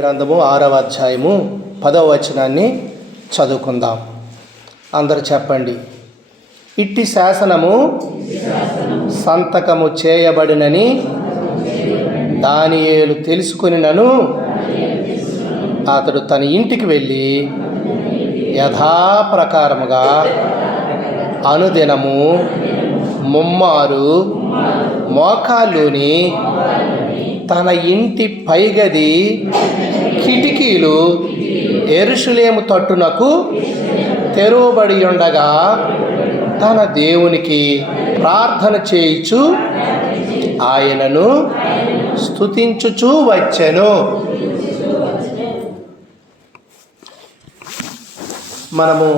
గ్రంథము 6వ అధ్యాయము 10వ వచనాన్ని చదువుకుందాం. అందరూ చెప్పండి. ఇట్టి శాసనము సంతకము చేయబడినని దానియేలు తెలుసుకొనినను అతడు తన ఇంటికి వెళ్ళి యథాప్రకారముగా అనుదినము ముమ్మారు మోకాళ్ళుని తన ఇంటి పైగది కిటికీలు యెరూషలేము తట్టునకు తెరువబడి ఉండగా తన దేవునికి ప్రార్థన చేయుచు ఆయనను స్తుతించుచూ వచ్చెను. మనము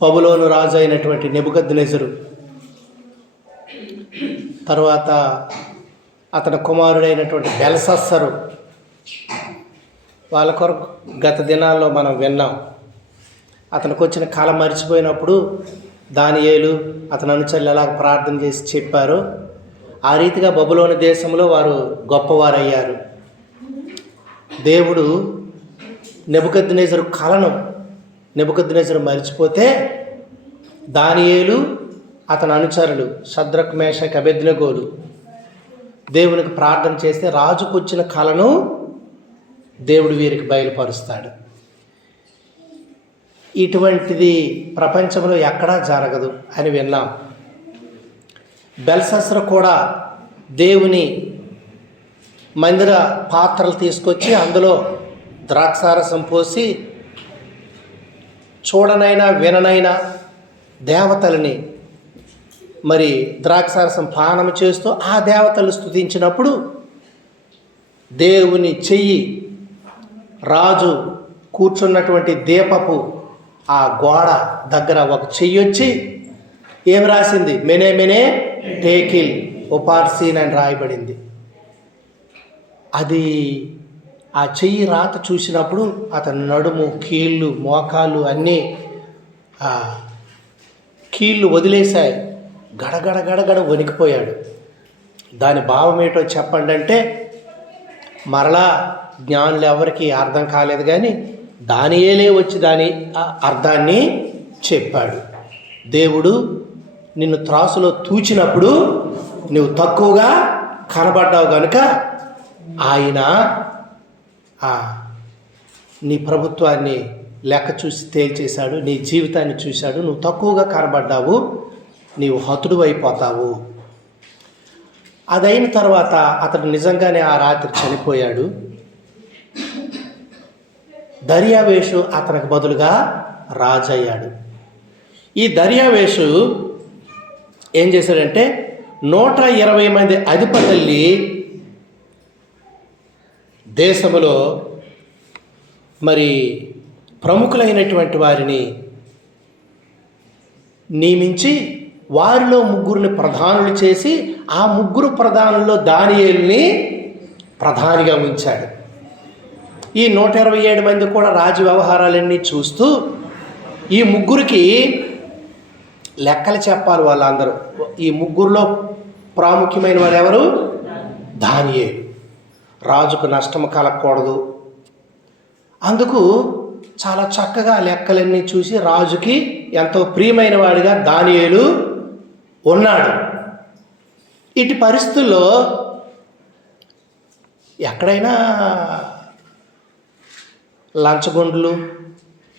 బబులోను రాజు అయినటువంటి నెబుకద్నెజరు తర్వాత అతని కుమారుడైనటువంటి బెల్షస్సరు వాళ్ళ కొరకు గత దినాల్లో మనం విన్నాం. అతనికి వచ్చిన కాలం మర్చిపోయినప్పుడు దానియేలు అతని అనుచరులు ఎలా ప్రార్థన చేసి చెప్పారో ఆ రీతిగా బబులోను దేశంలో వారు గొప్పవారయ్యారు. దేవుడు నెబుకద్నెజరు కలను నెబుకద్నెజరు మర్చిపోతే దానియేలు అతని అనుచరులు షద్రక్ మేషక్ అబేద్నెగోలు దేవునికి ప్రార్థన చేస్తే రాజుకు వచ్చిన కలను దేవుడు వీరికి బయలుపరుస్తాడు. ఇటువంటిది ప్రపంచంలో ఎక్కడా జరగదు అని విన్నాం. బెల్షస్సరు కూడా దేవుని మందిర పాత్రలు తీసుకొచ్చి అందులో ద్రాక్షారసం పోసి చూడనైనా విననైనా దేవతలని మరి ద్రాక్షారసం పానం చేస్తూ ఆ దేవతలు స్తుతించినప్పుడు దేవుని చెయ్యి రాజు కూర్చున్నటువంటి దీపపు ఆ గోడ దగ్గర ఒక చెయ్యి వచ్చి ఏం రాసింది? మెనే మెనే టేకిల్ ఉపార్సీన్ అని రాయబడింది. అది ఆ చెయ్యి రాత చూసినప్పుడు అతని నడుము, కీళ్ళు, మోకాళ్ళు అన్నీ కీళ్ళు వదిలేశాయి. గడగడ గడగడ వణికిపోయాడు. దాని భావం ఏంటో చెప్పండి అంటే మరలా జ్ఞానులు ఎవరికి అర్థం కాలేదు, కానీ దానియేలే వచ్చి దాని అర్థాన్ని చెప్పాడు. దేవుడు నిన్ను త్రాసులో తూచినప్పుడు నువ్వు తక్కువగా కనబడ్డావు కనుక ఆయన నీ ప్రభుత్వాన్ని లెక్క చూసి తేల్చేశాడు. నీ జీవితాన్ని చూశాడు. నువ్వు తక్కువగా కనబడ్డావు, నీవు హతుడు అయిపోతావు. అదైన తర్వాత అతడు నిజంగానే ఆ రాత్రి చనిపోయాడు. దర్యావేషు అతనికి బదులుగా రాజయ్యాడు. ఈ దర్యావేషు ఏం చేశాడంటే 120 మంది అధిపతుల్ని దేశంలో మరి ప్రముఖులైనటువంటి వారిని నియమించి వారిలో 3 ప్రధానులు చేసి ఆ 3 ప్రధానుల్లో దానియేలుని ప్రధానిగా ఉంచాడు. ఈ 127 మంది కూడా రాజ వ్యవహారాలన్నీ చూస్తూ ఈ 3కి లెక్కలు చెప్పాలి వాళ్ళందరూ. ఈ 3లో ప్రాముఖ్యమైన వారు ఎవరు? దానియేలు. రాజుకు నష్టం కలగకూడదు, అందుకు చాలా చక్కగా లెక్కలన్నీ చూసి రాజుకి ఎంతో ప్రియమైన వాడిగా దానియేలు ఉన్నాడు. ఇటు పరిస్థితుల్లో ఎక్కడైనా లంచగొండులు,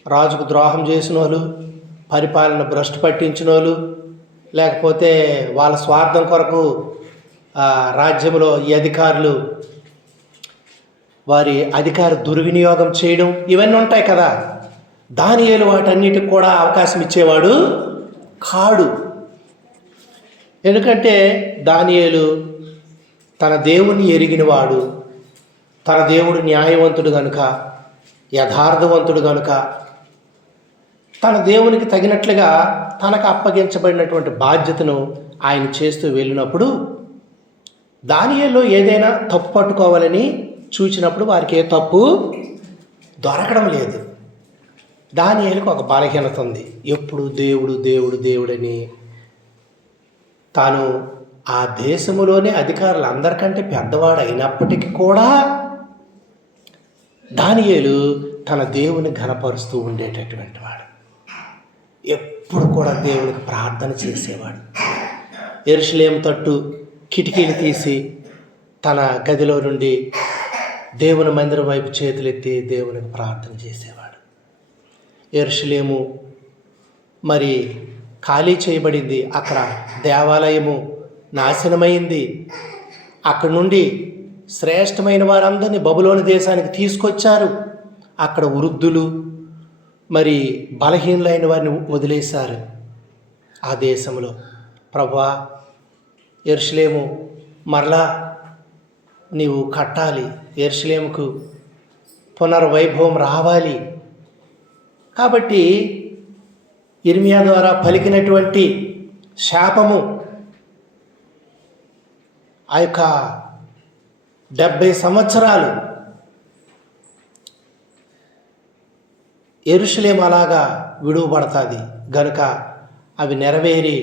రాజుకు ద్రోహం చేసిన వాళ్ళు, పరిపాలన భ్రష్టు పట్టించిన వాళ్ళు, లేకపోతే వాళ్ళ స్వార్థం కొరకు రాజ్యంలో ఈ అధికారులు వారి అధికార దుర్వినియోగం చేయడం, ఇవన్నీ ఉంటాయి కదా. దానియేలు వాటన్నిటికి కూడా అవకాశం ఇచ్చేవాడు కాడు. ఎందుకంటే దానియేలు తన దేవుని ఎరిగినవాడు, తన దేవుడు న్యాయవంతుడు కనుక, యథార్థవంతుడు కనుక తన దేవునికి తగినట్లుగా తనకు అప్పగించబడినటువంటి బాధ్యతను ఆయన చేస్తూ వెళ్ళినప్పుడు దానియేలులో ఏదైనా తప్పు పట్టుకోవాలని చూచినప్పుడు వారికి ఏ తప్పు దొరకడం లేదు. దానియేలుకు ఒక బలహీనత ఉంది. ఎప్పుడు దేవుడు దేవుడు దేవుడని తాను ఆ దేశములోనే అధికారులు అందరికంటే పెద్దవాడు అయినప్పటికీ కూడా దానియేలు తన దేవుని ఘనపరుస్తూ ఉండేటటువంటి వాడు. ఎప్పుడు కూడా దేవునికి ప్రార్థన చేసేవాడు. యెరూషలేము తట్టు కిటికీలు తీసి తన గదిలో నుండి దేవుని మందిరం వైపు చేతులెత్తి దేవునికి ప్రార్థన చేసేవాడు. యెరూషలేము మరి ఖాళీ చేయబడింది, అక్కడ దేవాలయము నాశనమైంది. అక్కడ నుండి శ్రేష్టమైన వారందరినీ బబులోను దేశానికి తీసుకొచ్చారు. అక్కడ వృద్ధులు మరి బలహీనులైన వారిని వదిలేశారు. ఆ దేశంలో ప్రభువా, యెరూషలేము మరలా నీవు కట్టాలి, యెరూషలేముకు పునర్వైభవం రావాలి. కాబట్టి ఇర్మియా ద్వారా పలికినటువంటి శాపము ఆ యొక్క 70 సంవత్సరాలు యెరూషలేము అలాగా విడువబడుతుంది గనుక అవి నెరవేరి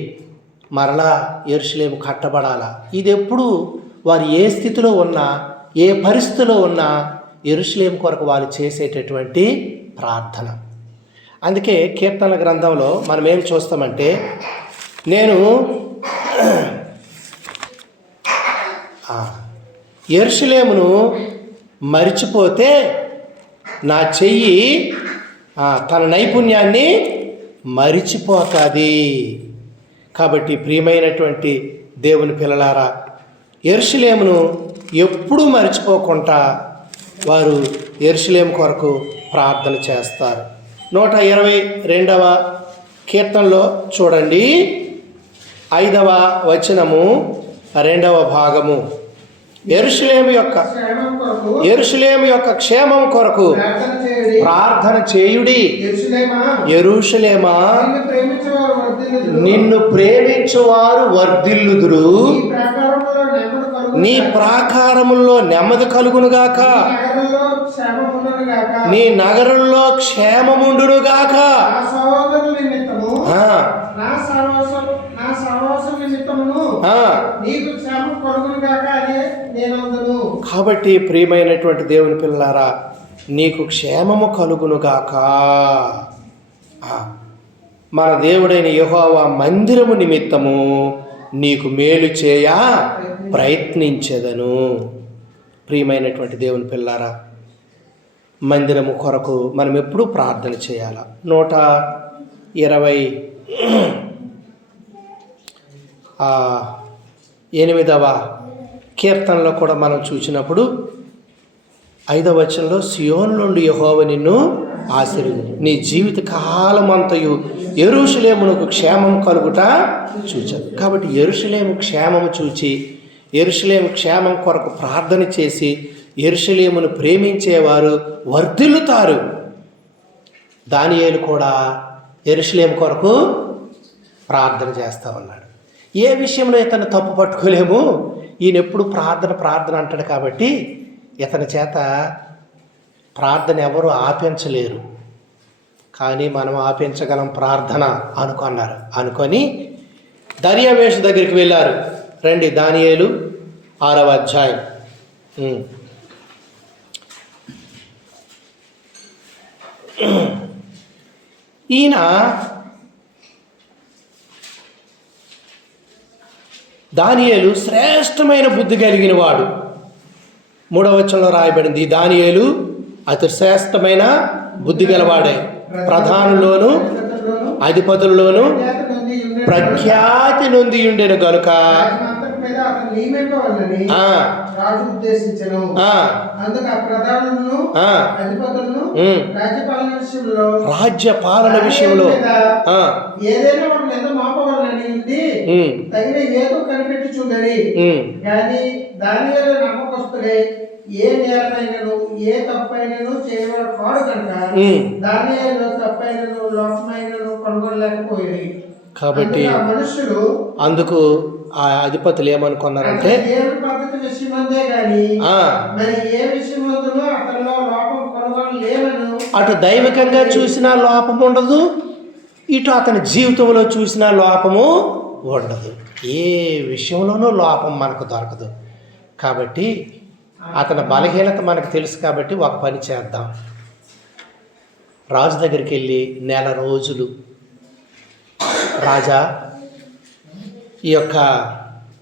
మరలా యెరూషలేము కట్టబడాలా. ఇది ఎప్పుడు వారు ఏ స్థితిలో ఉన్నా, ఏ పరిస్థితిలో ఉన్నా యెరూషలేము కొరకు వాళ్ళు చేసేటటువంటి ప్రార్థన. అందుకే కీర్తనల గ్రంథంలో మనం ఏం చూస్తామంటే, నేను యెరూషలేమును మరిచిపోతే నా చెయ్యి తన నైపుణ్యాన్ని మరిచిపోతుంది. కాబట్టి ప్రియమైనటువంటి దేవుని పిల్లలారా, యెరూషలేమును ఎప్పుడూ మరిచిపోకుండా వారు యెరూషలేము కొరకు ప్రార్థన చేస్తారు. 122వ కీర్తనలో చూడండి, 5వ వచనము 2వ భాగము. యెరూషలేము యొక్క క్షేమం కొరకు ప్రార్థన చేయుడి. యెరూషలేమా, నిన్ను ప్రేమించువారు వర్ధిల్లుదురు, నీ ప్రాకారముల్లో నెమ్మది కలుగునుగాక, నీ నగరంలో క్షేమముండునుగాక. కాబట్టి ప్రియమైనటువంటి దేవుని పిల్లలారా, నీకు క్షేమము కలుగునుగాక. మన దేవుడైన యెహోవా మందిరము నిమిత్తము నీకు మేలు చేయ ప్రయత్నించెదను. ప్రియమైనటువంటి దేవుని పిల్లారా, మందిరము కొరకు మనం ఎప్పుడూ ప్రార్థన చేయాలి. 128వ కీర్తనలో కూడా మనం చూసినప్పుడు 5వ వచనంలో, సియోను నుండి యెహోవా నిన్ను ఆశీర్వదించు, నీ జీవిత కాలమంతయు యెరూషలేమునకు క్షేమం కలుగుట చూచాను. కాబట్టి యెరూషలేము క్షేమము చూచి, యెరూషలేము క్షేమం కొరకు ప్రార్థన చేసి యెరూషలేమును ప్రేమించేవారు వర్ధిల్లుతారు. దానియేలు కూడా యెరూషలేము కొరకు ప్రార్థన చేస్తూ ఉన్నాడు. ఏ విషయంలో ఇతను తప్పు పట్టుకోలేము, ఈయన ఎప్పుడు ప్రార్థన అంటాడు. కాబట్టి ఇతని చేత ప్రార్థన ఎవరు ఆపించలేరు, కానీ మనం ఆపించగలం ప్రార్థన అనుకొని దర్యావేషు దగ్గరికి వెళ్ళారు. రండి, దానియేలు 6వ అధ్యాయం. ఈయన దానియేలు శ్రేష్టమైన బుద్ధి కలిగిన వాడు. 3వ వచనంలో రాయబడింది, దానియేలు అతి శ్రేష్టమైన బుద్ధి గలవాడే, ప్రధానుల్లోను అధిపతుల్లోను ప్రఖ్యాతి నొంది ఉండెను గనుక రాజ్యపాలన విషయంలో ఏ నేరమైనను ఏ తప్పైనను చేయవాడు కాడు కనుక దానియేలు తప్పైనను లోపమైనను కనుగొనలేకపోయింది. కాబట్టి మనుషులు అందుకు ఆ అధిపతులు ఏమనుకున్నారంటే, దేవుని పద్ధతి విషయమందే గాని మరి ఏ విషయమందులో అతనిలో లోపం కనుగొనలేమను. అటు దైవికంగా చూసినా లోపం ఉండదు, ఇటు అతని జీవితంలో చూసినా లోపము ఉండదు. ఏ విషయంలోనూ లోపం మనకు దొరకదు. కాబట్టి అతని బలహీనత మనకు తెలుసు. కాబట్టి ఒక పని చేద్దాం. రాజు దగ్గరికి వెళ్ళి 1 నెల రోజులు, రాజా, ఈ యొక్క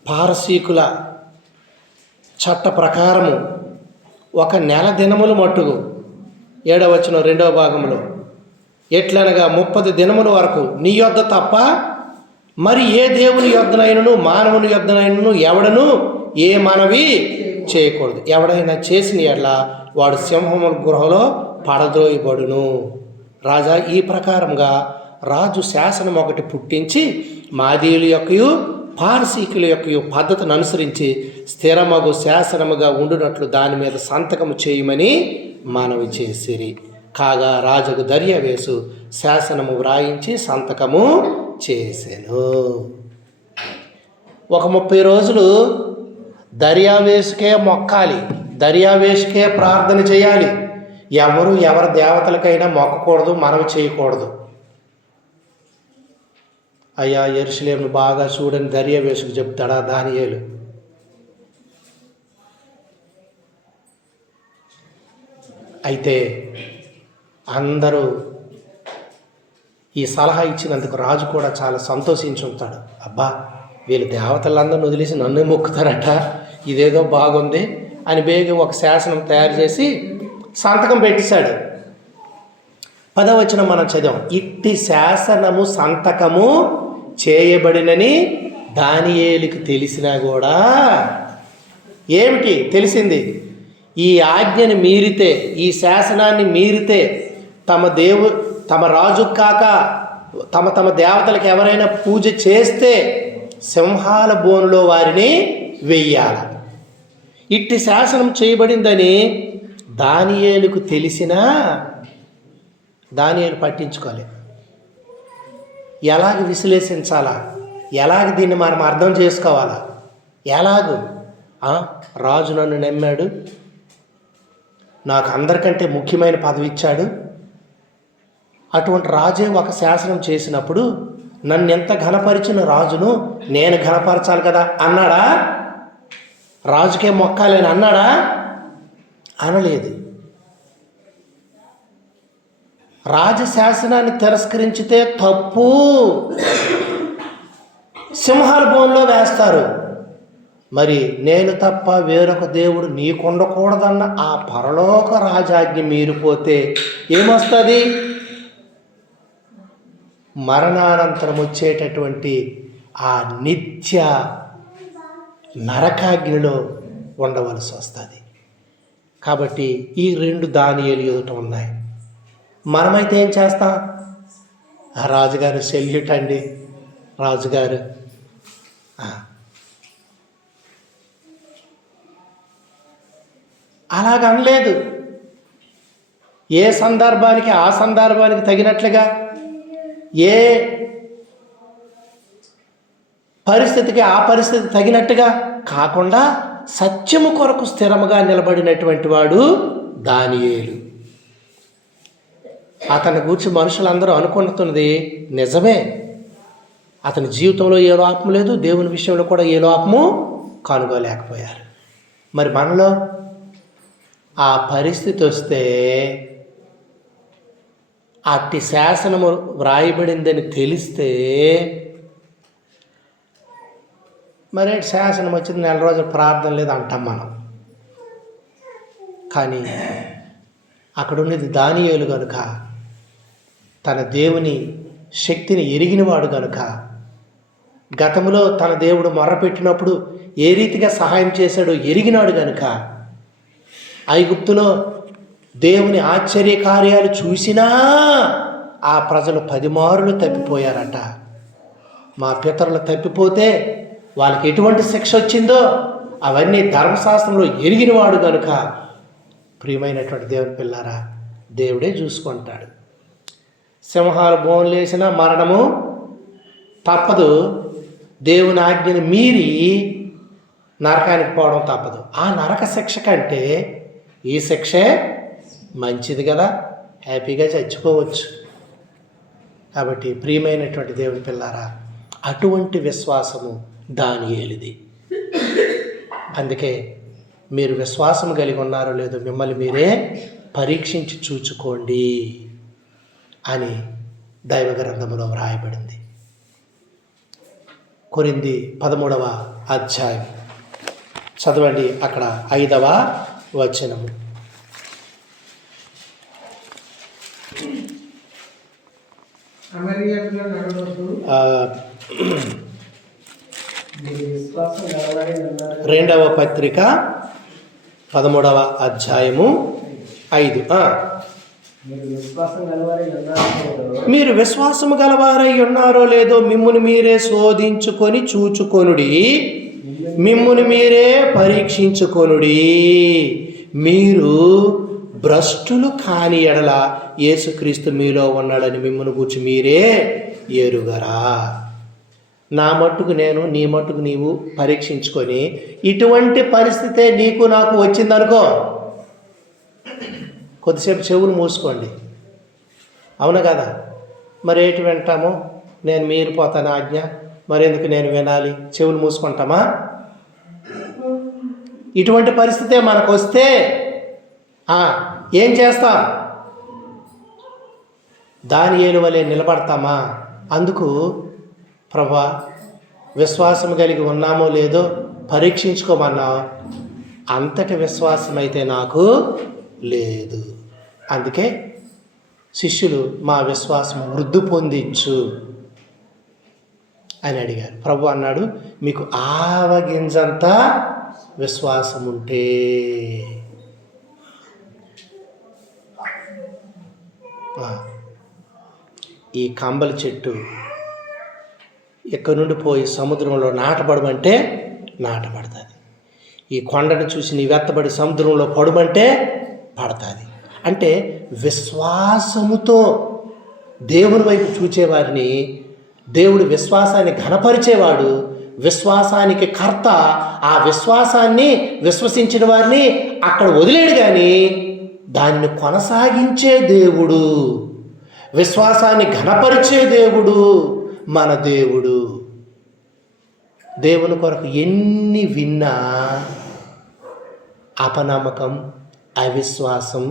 పారసీకుల చట్ట ప్రకారము 1 నెల దినములు మట్టుకు 7వ వచనం 2వ భాగంలో ఎట్లనగా 30 దినముల వరకు నీ యొద్ద తప్ప మరి ఏ దేవుని యొద్దనైనను మానవుని యొద్దనైనను ఎవడను ఏ మనవి చేయకూడదు. ఎవడైనా చేసిన ఎడల వాడు సింహముల గృహలో పడద్రోయబడును. రాజా, ఈ ప్రకారంగా రాజు శాసనం ఒకటి పుట్టించి మాదీయుల యొక్కయు పారసీకుల యొక్కయు పద్ధతిని అనుసరించి స్థిరమగు శాసనముగా ఉండునట్లు దాని మీద సంతకము చేయమని మనవి చేసిరి. కాగా రాజుకు దర్యావేసు శాసనము వ్రాయించి సంతకము చేసెను. ఒక 30 రోజులు దర్యావేసుకే మొక్కాలి, దర్యావేసుకే ప్రార్థన చేయాలి. ఎవరి దేవతలకైనా మొక్కకూడదు, మనవి చేయకూడదు. అయ్యా, యెరూషలేమును బాగా చూడని దర్యావేసుకు చెప్తాడా దానియేలు. అయితే అందరూ ఈ సలహా ఇచ్చినందుకు రాజు కూడా చాలా సంతోషించుంటాడు. అబ్బా, వీళ్ళు దేవతలందరిని వదిలేసి నన్నే మొక్కుతారట, ఇదేదో బాగుంది అని బేగ ఒక శాసనం తయారు చేసి సంతకం పెట్టేశాడు. 10వ వచనం మనం చదివాం. ఇట్టి శాసనము సంతకము చేయబడినని దానియేలుకి తెలిసినా కూడా ఏమిటి తెలిసింది? ఈ ఆజ్ఞని మీరితే, ఈ శాసనాన్ని మీరితే తమ రాజు కాక తమ దేవతలకు ఎవరైనా పూజ చేస్తే సింహాల బోనులో వారిని వెయ్యాల. ఇట్టి శాసనం చేయబడిందని దానియేలుకు తెలిసినా దానియేలు పట్టించుకోలే. ఎలాగ విశ్లేషించాలా, ఎలాగ దీన్ని మనం అర్థం చేసుకోవాలా, ఎలాగూ రాజు నన్ను నమ్మాడు, నాకు అందరికంటే ముఖ్యమైన పదవి ఇచ్చాడు, అటువంటి రాజే ఒక శాసనం చేసినప్పుడు నన్ను ఎంత ఘనపరిచిన రాజును నేను ఘనపరచాలి కదా అన్నాడా? రాజుకే మొక్కాలని అన్నాడా? అనలేదు. రాజశాసనాన్ని తిరస్కరించితే తప్పు, సింహాల బోన్లో వేస్తారు. మరి నేను తప్ప వేరొక దేవుడు నీకుండకూడదన్న ఆ పరలోక రాజాజ్ఞ మీరిపోతే ఏమొస్తుంది? మరణానంతరం వచ్చేటటువంటి ఆ నిత్య నరకాగ్నిలో ఉండవలసి వస్తుంది. కాబట్టి ఈ 2 దానియేలు ఎదుట ఉన్నాయి. మనమైతే ఏం చేస్తాం? రాజుగారు సెల్యూట్ అండి, రాజుగారు అలాగనలేదు. ఏ సందర్భానికి ఆ సందర్భానికి తగినట్లుగా, ఏ పరిస్థితికి ఆ పరిస్థితి తగినట్టుగా కాకుండా సత్యము కొరకు స్థిరముగా నిలబడినటువంటి వాడు దానియేలు. అతని గురించి మనుషులందరూ అనుకుంటున్నది నిజమే. అతని జీవితంలో ఏ లోపం లేదు, దేవుని విషయంలో కూడా ఏ లోపము కనుగోలేకపోయారు. మరి మనలో ఆ పరిస్థితి వస్తే, అట్టి శాసనము వ్రాయబడిందని తెలిస్తే, మరి శాసనం వచ్చింది 1 నెల రోజులు ప్రార్థన లేదు అంటాం మనం. కానీ అక్కడ ఉన్నది దానియేలు కనుక, తన దేవుని శక్తిని ఎరిగినవాడు కనుక, గతంలో తన దేవుడు మొర్రపెట్టినప్పుడు ఏ రీతిగా సహాయం చేశాడో ఎరిగినాడు కనుక, ఐగుప్తులో దేవుని ఆశ్చర్య కార్యాలు చూసినా ఆ ప్రజలు 10 మారులు తప్పిపోయారట. మా పితరులు తప్పిపోతే వాళ్ళకి ఎటువంటి శిక్ష వచ్చిందో అవన్నీ ధర్మశాస్త్రంలో ఎరిగినవాడు కనుక, ప్రియమైనటువంటి దేవుని పిల్లారా, దేవుడే చూసుకుంటాడు. సింహాలు బోన్లేసిన మరణము తప్పదు. దేవుని ఆజ్ఞని మీరి నరకానికి పోవడం తప్పదు. ఆ నరక శిక్ష కంటే ఈ శిక్షే మంచిది కదా, హ్యాపీగా చచ్చిపోవచ్చు. కాబట్టి ప్రియమైనటువంటి దేవుని పిల్లారా, అటువంటి విశ్వాసము దానియేలుది. అందుకే మీరు విశ్వాసం కలిగి ఉన్నారో లేదో మిమ్మల్ని మీరే పరీక్షించి చూచుకోండి అని దైవ గ్రంథములో వ్రాయబడింది. కొరింథీ 13వ అధ్యాయం చదవండి. అక్కడ 5వ వచనము. అమర్యాదలో నడవద్దు, మీరు విశ్వాసం గలవారై ఉన్నారు. 2వ పత్రిక 13వ అధ్యాయము 5. మీరు విశ్వాసం గలవారై ఉన్నారో మీరు విశ్వాసము గలవారై ఉన్నారో లేదో మిమ్మును మీరే శోధించుకొని చూచుకొనుడి, మిమ్మును మీరే పరీక్షించుకొనుడి. మీరు భ్రష్టులు కాని ఎడల యేసుక్రీస్తు మీలో ఉన్నాడని మిమ్మును గూర్చి మీరే ఎరుగరా. నా మట్టుకు నేను, నీ మట్టుకు నీవు పరీక్షించుకొని ఇటువంటి పరిస్థితే నీకు నాకు వచ్చిందనుకో, కొద్దిసేపు చెవులు మూసుకోండి. అవును కదా? మరి ఏటి వింటాము? నేను మీరిపోతాను ఆజ్ఞ, మరెందుకు నేను వినాలి? చెవులు మూసుకుంటామా? ఇటువంటి పరిస్థితే మనకు వస్తే ఏం చేస్తాం? దానియేలు వలె నిలబడతామా? అందుకు ప్రభా విశ్వాసం కలిగి ఉన్నామో లేదో పరీక్షించుకోమన్నావు. అంతటి విశ్వాసం అయితే నాకు లేదు. అందుకే శిష్యులు మా విశ్వాసం వృద్ధి పొందించు అని అడిగారు. ప్రభు అన్నాడు, మీకు ఆవగింజంత విశ్వాసం ఉంటే. ఈ కంబలి చెట్టు ఎక్కడి నుండి పోయి సముద్రంలో నాటపడమంటే నాటపడుతుంది. ఈ కొండను చూసి నీ వెత్తబడి సముద్రంలో పడుమంటే పడుతుంది. అంటే విశ్వాసముతో దేవుని వైపు చూచేవారిని దేవుడు విశ్వాసాన్ని ఘనపరిచేవాడు, విశ్వాసానికి కర్త. ఆ విశ్వాసాన్ని విశ్వసించిన వారిని అక్కడ వదిలేడు, కానీ దాన్ని కొనసాగించే దేవుడు, విశ్వాసాన్ని ఘనపరిచే దేవుడు మన దేవుడు. దేవుని కొరకు ఎన్ని విన్నా అపనమ్మకం, అవిశ్వాసం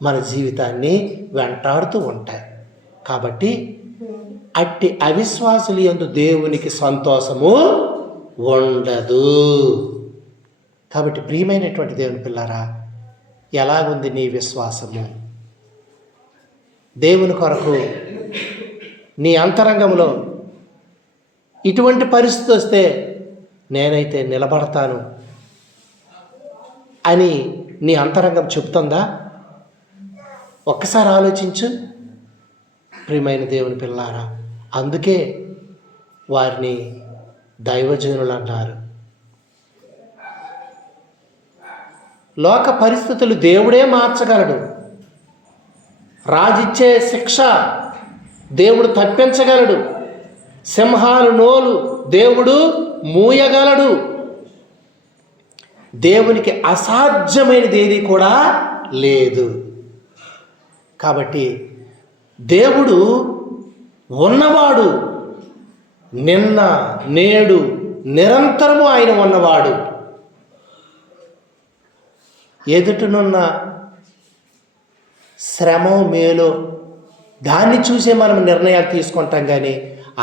మన జీవితాన్ని వెంటాడుతూ ఉంటాయి. కాబట్టి అట్టి అవిశ్వాసులు యందు దేవునికి సంతోషము ఉండదు. కాబట్టి ప్రియమైనటువంటి దేవుని పిల్లారా, ఎలాగుంది నీ విశ్వాసము? దేవుని కొరకు నీ అంతరంగంలో ఇటువంటి పరిస్థితి వస్తే నేనైతే నిలబడతాను అని నీ అంతరంగం చెప్తుందా? ఒక్కసారి ఆలోచించు ప్రియమైన దేవుని పిల్లారా. అందుకే వారిని దైవజనులు అన్నారు. లోక పరిస్థితులు దేవుడే మార్చగలడు. రాజిచ్చే శిక్ష దేవుడు తప్పించగలడు. సింహాలు నోలు దేవుడు మూయగలడు. దేవునికి అసాధ్యమైనది ఏది కూడా లేదు. కాబట్టి దేవుడు ఉన్నవాడు, నిన్న నేడు నిరంతరము ఆయన ఉన్నవాడు. ఎదుటనున్న శ్రమో మేలో దాన్ని చూసే మనం నిర్ణయాలు తీసుకుంటాం, కానీ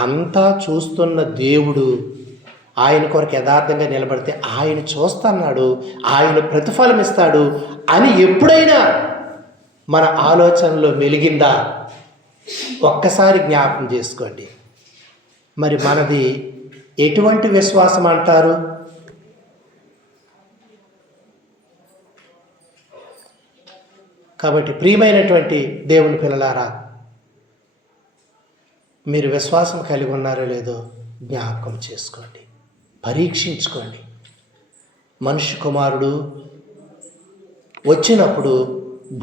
అంతా చూస్తున్న దేవుడు ఆయన కొరకు యథార్థంగా నిలబడితే ఆయన చూస్తున్నాడు, ఆయన ప్రతిఫలం ఇస్తాడు అని ఎప్పుడైనా మన ఆలోచనలో మెలిగిందా? ఒక్కసారి జ్ఞాపకం చేసుకోండి. మరి మనది ఎటువంటి విశ్వాసం అంటారు? కాబట్టి ప్రియమైనటువంటి దేవుని పిల్లలారా, మీరు విశ్వాసం కలిగి ఉన్నారో లేదో జ్ఞాపకం చేసుకోండి, పరీక్షించుకోండి. మనుష్య కుమారుడు వచ్చినప్పుడు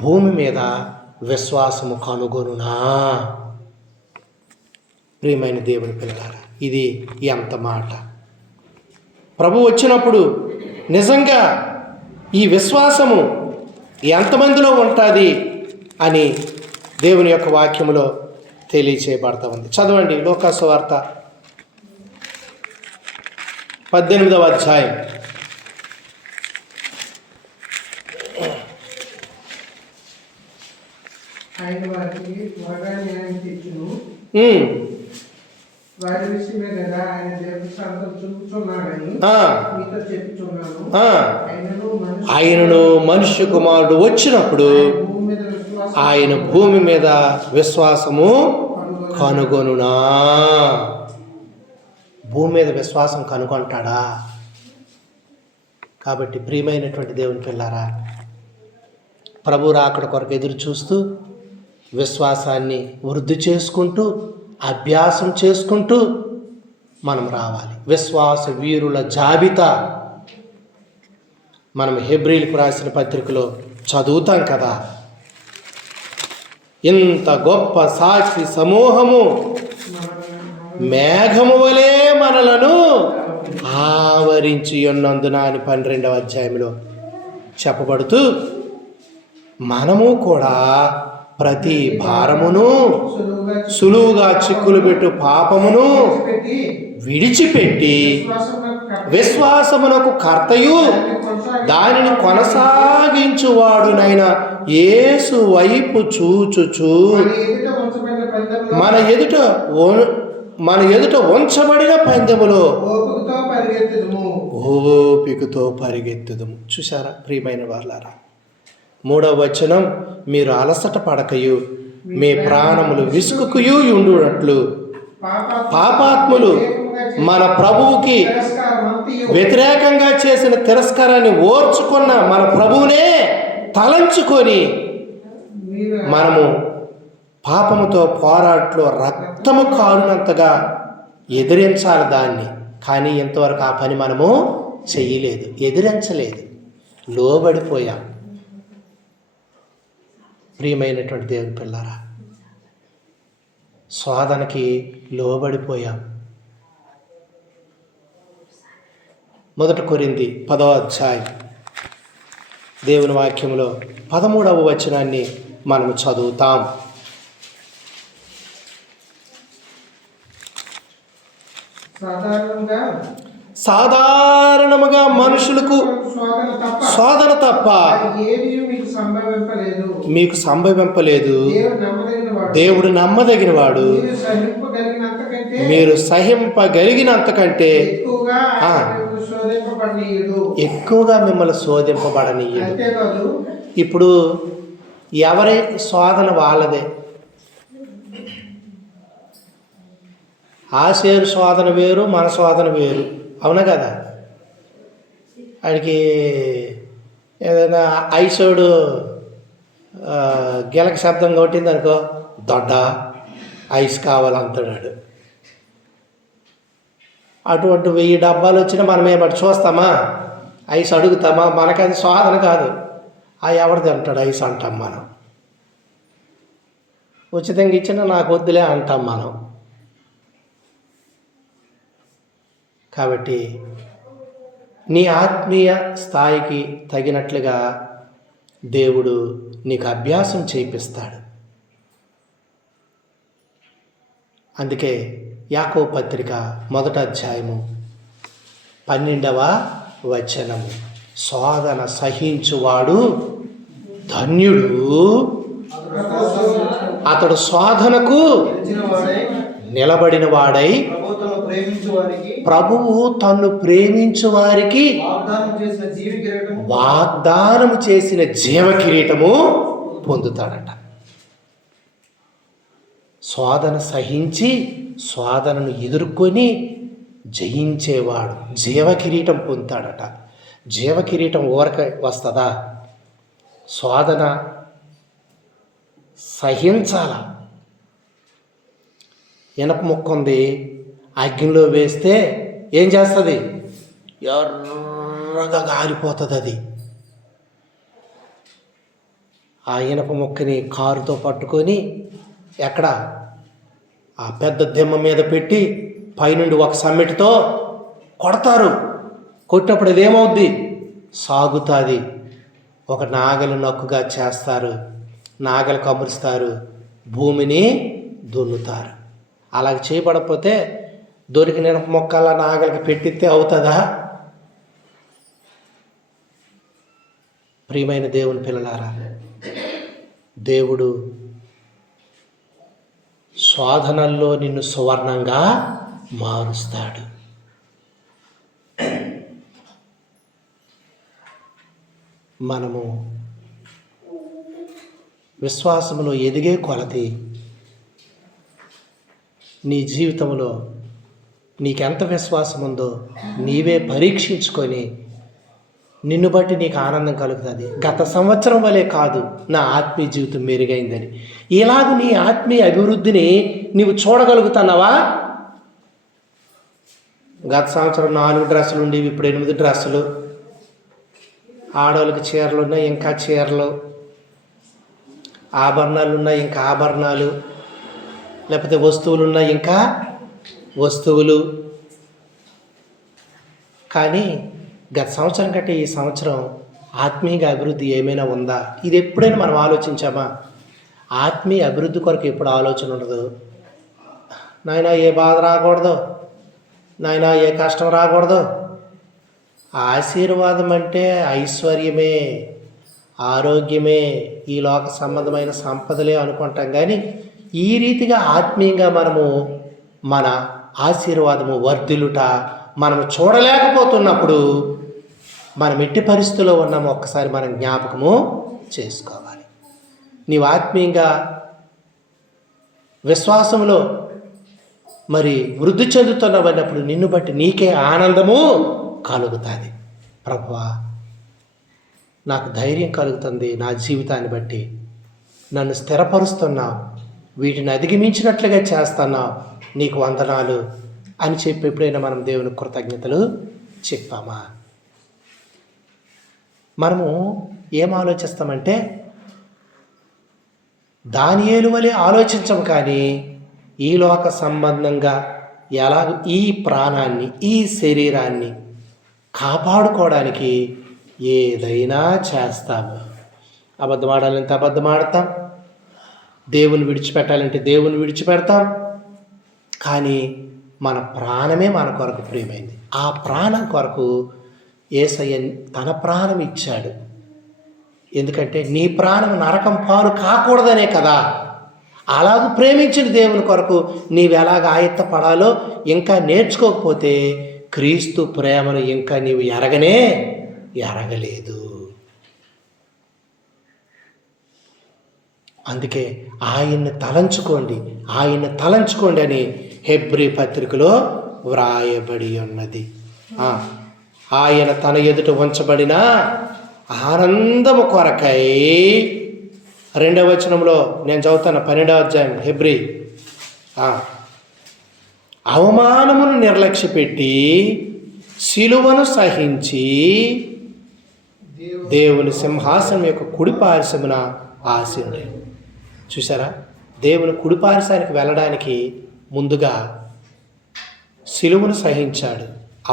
భూమి మీద విశ్వాసము కనుగొనునా? ప్రియమైన దేవుని పిల్లలారా, ఇది ఎంత మాట! ప్రభు వచ్చినప్పుడు నిజంగా ఈ విశ్వాసము ఎంతమందిలో ఉంటుంది అని దేవుని యొక్క వాక్యములో తెలియచేయబడతా ఉంది. చదవండి లూకా సువార్త 18వ అధ్యాయం. ఆయన వారికి త్వరగా న్యాయం తెచ్చును. వారి విషయమే కదా ఆయన దీర్ఘశాంతం చూపుచున్నాడని మీతో చెప్పుచున్నాను. ఆయనను మనుష్య కుమారుడు వచ్చినప్పుడు ఆయన భూమి మీద విశ్వాసము కనుగొనునా? భూమి మీద విశ్వాసం కనుగొంటాడా? కాబట్టి ప్రియమైనటువంటి దేవుని పిల్లారా, ప్రభు రాకడ కొరకు ఎదురు చూస్తూ విశ్వాసాన్ని వృద్ధి చేసుకుంటూ అభ్యాసం చేసుకుంటూ మనం రావాలి. విశ్వాస వీరుల జాబితా మనం హెబ్రీలకు రాసిన పత్రికలో చదువుతాం కదా. ఇంత గొప్ప సాక్షి సమూహము మేఘము వలె మనలను ఆవరించి ఉన్నందున అని 12వ అధ్యాయంలో చెప్పబడుతూ, మనము కూడా ప్రతి భారమును సులువుగా చిక్కులు పెట్టు పాపమును విడిచిపెట్టి విశ్వాసమునకు కర్తయు దానిని కొనసాగించువాడునైన యేసు వైపు చూచుచు మన ఎదుట ఉంచబడిన పందెములో ఓపికతో పరిగెత్తుదుము. చూసారా ప్రియమైన వాళ్ళారా? 3వ వచనం, మీరు అలసట పడకయు మీ ప్రాణములు విసుకుయు ఉండునట్లు పాపాత్ములు మన ప్రభువుకి వ్యతిరేకంగా చేసిన తిరస్కారాన్ని ఓర్చుకున్న మన ప్రభువునే తలంచుకొని మనము పాపముతో పోరాటంలో రక్తము కారునంతగా ఎదిరించాలి దాన్ని. కానీ ఇంతవరకు ఆ పని మనము చెయ్యలేదు, ఎదిరించలేదు, లోబడిపోయాం. ప్రియమైనటువంటి దేవుని పిల్లారా, శోధనకి లోబడిపోయాం. 1 కొరింథీ 10వ అధ్యాయం దేవుని వాక్యంలో 13వ వచనాన్ని మనము చదువుతాం. సాధారణముగా మనుషులకు శోధన తప్ప మీకు సంభవింపలేదు. దేవుడు నమ్మదగిన వాడు, మీరు సహింపగలిగినంతకంటే ఎక్కువగా మిమ్మల్ని శోధింపబడనీయడు. ఇప్పుడు ఎవరి శోధన వాళ్ళదే. ఆశేరు శోధన వేరు, మన శోధన వేరు. అవునా కదా? వాడికి ఏదైనా ఐసోడు గిలక శబ్దం కొట్టింది అనుకో, దొడ్డ ఐస్ కావాలంటున్నాడు. అటువంటి 1000 డబ్బాలు వచ్చినా మనం ఏమంటే చూస్తామా? ఐస్ అడుగుతామా? మనకది శోధన కాదు. ఆ ఎవరిది అంటాడు ఐస్ అంటాం మనం. ఉచితంగా ఇచ్చినా నాకు వద్దులే అంటాం మనం. కాబట్టి నీ ఆత్మీయ స్థాయికి తగినట్లుగా దేవుడు నీకు అభ్యాసం చేయిస్తాడు. అందుకే యాకోబు పత్రిక 1వ అధ్యాయము 12వ వచనము, శోధన సహించువాడు ధన్యుడు, అతడు శోధనకు నిలబడిన వాడై ప్రభువు తన్ను ప్రేమించు వారికి వాగ్దానం చేసిన జీవ కిరీటము పొందుతాడట. శోధన సహించి శోధనను ఎదుర్కొని జయించేవాడు జీవ కిరీటం పొందుతాడట. జీవ కిరీటం ఊరక వస్తుందా? శోధన సహించాల. ఇనప ముక్క ఉంది, అగ్నిలో వేస్తే ఏం చేస్తుంది? ఎర్రగా గాలిపోతుంది అది. ఆ ఇనప ముక్కని కారుతో పట్టుకొని ఎక్కడ ఆ పెద్ద దిమ్మ మీద పెట్టి పైనుండి ఒక సమ్మెటితో కొడతారు. కొట్టినప్పుడు ఇదేమవుద్ది? సాగుతుంది. ఒక నాగలి నొక్కుగా చేస్తారు, నాగలి కమురుస్తారు, భూమిని దున్నుతారు. అలాగ చేయబడకపోతే దొరికిన మొక్కల నాగలికి పెట్టితే అవుతుందా? ప్రియమైన దేవుని పిల్లలారా, దేవుడు శోధనల్లో నిన్ను సువర్ణంగా మారుస్తాడు. మనము విశ్వాసములో ఎదిగే కొలది నీ జీవితంలో నీకెంత విశ్వాసం ఉందో నీవే పరీక్షించుకొని నిన్ను బట్టి నీకు ఆనందం కలుగుతుంది. గత సంవత్సరం వలె కాదు నా ఆత్మీయ జీవితం మెరుగైందని. ఇలాగ నీ ఆత్మీయ అభివృద్ధిని నీవు చూడగలుగుతున్నావా? గత సంవత్సరం 4 డ్రెస్సులు ఉండేవి, ఇప్పుడు 8 డ్రెస్సులు. ఆడవాళ్ళకి చీరలు ఉన్నాయి, ఇంకా చీరలు. ఆభరణాలు ఉన్నాయి, ఇంకా ఆభరణాలు. లేకపోతే వస్తువులు ఉన్నాయి, ఇంకా వస్తువులు. కానీ గత సంవత్సరం కంటే ఈ సంవత్సరం ఆత్మీయ అభివృద్ధి ఏమైనా ఉందా? ఇది ఎప్పుడైనా మనం ఆలోచించామా? ఆత్మీయ అభివృద్ధి కొరకు ఎప్పుడు ఆలోచన ఉండదు. నాయనా ఏ బాధ రాకూడదు, నాయనా ఏ కష్టం రాకూడదు. ఆశీర్వాదం అంటే ఐశ్వర్యమే, ఆరోగ్యమే, ఈ లోక సంబంధమైన సంపదలే అనుకుంటాం. కానీ ఈ రీతిగా ఆత్మీయంగా మనము మన ఆశీర్వాదము వర్ధిల్లుట మనము చూడలేకపోతున్నప్పుడు మనం ఎట్టి పరిస్థితుల్లో ఉన్నామో ఒక్కసారి మనం జ్ఞాపకము చేసుకోవాలి. నీవు ఆత్మీయంగా విశ్వాసంలో మరి వృద్ధి చెందుతున్నప్పుడు నిన్ను బట్టి నీకే ఆనందము కలుగుతుంది. ప్రభువా, నాకు ధైర్యం కలుగుతుంది, నా జీవితాన్ని బట్టి నన్ను స్థిరపరుస్తున్నావు, వీటిని అధిగమించినట్లుగా చేస్తున్నావు, నీకు వందనాలు అని చెప్పి ఎప్పుడైనా మనం దేవుని కృతజ్ఞతలు చెప్పామా? మనము ఏం ఆలోచిస్తామంటే దానియేలు వలె ఆలోచించము. కానీ ఈ లోక సంబంధంగా ఎలాగ ఈ ప్రాణాన్ని, ఈ శరీరాన్ని కాపాడుకోవడానికి ఏదైనా చేస్తాము. అబద్ధం ఆడాలంటే అబద్ధం ఆడతాం, దేవుని విడిచిపెట్టాలంటే దేవుని విడిచిపెడతాం. కానీ మన ప్రాణమే మన కొరకు ప్రియమైంది. ఆ ప్రాణం కొరకు యేసయ్య తన ప్రాణం ఇచ్చాడు. ఎందుకంటే నీ ప్రాణం నరకం పాలు కాకూడదనే కదా. అలాగ ప్రేమించిన దేవుని కొరకు నీవు ఎలాగ ఆయత్తపడాలో ఇంకా నేర్చుకోకపోతే క్రీస్తు ప్రేమను ఇంకా నీవు ఎరగలేదు. అందుకే ఆయన్ని తలంచుకోండి అని హెబ్రీ పత్రికలో వ్రాయబడి ఉన్నది. ఆయన తన ఎదుట ఉంచబడిన ఆనందము కొరకై 2వ వచనంలో నేను చదువుతాను, 12వ అధ్యాయం హెబ్రీ. అవమానమును నిర్లక్ష్యపెట్టి సిలువను సహించి దేవుని సింహాసనం యొక్క కుడి పార్శ్వమున ఆసీనుడై. చూసారా, దేవుని కుడి పార్శ్వానికి వెళ్ళడానికి ముందుగా సిలువను సహించాడు,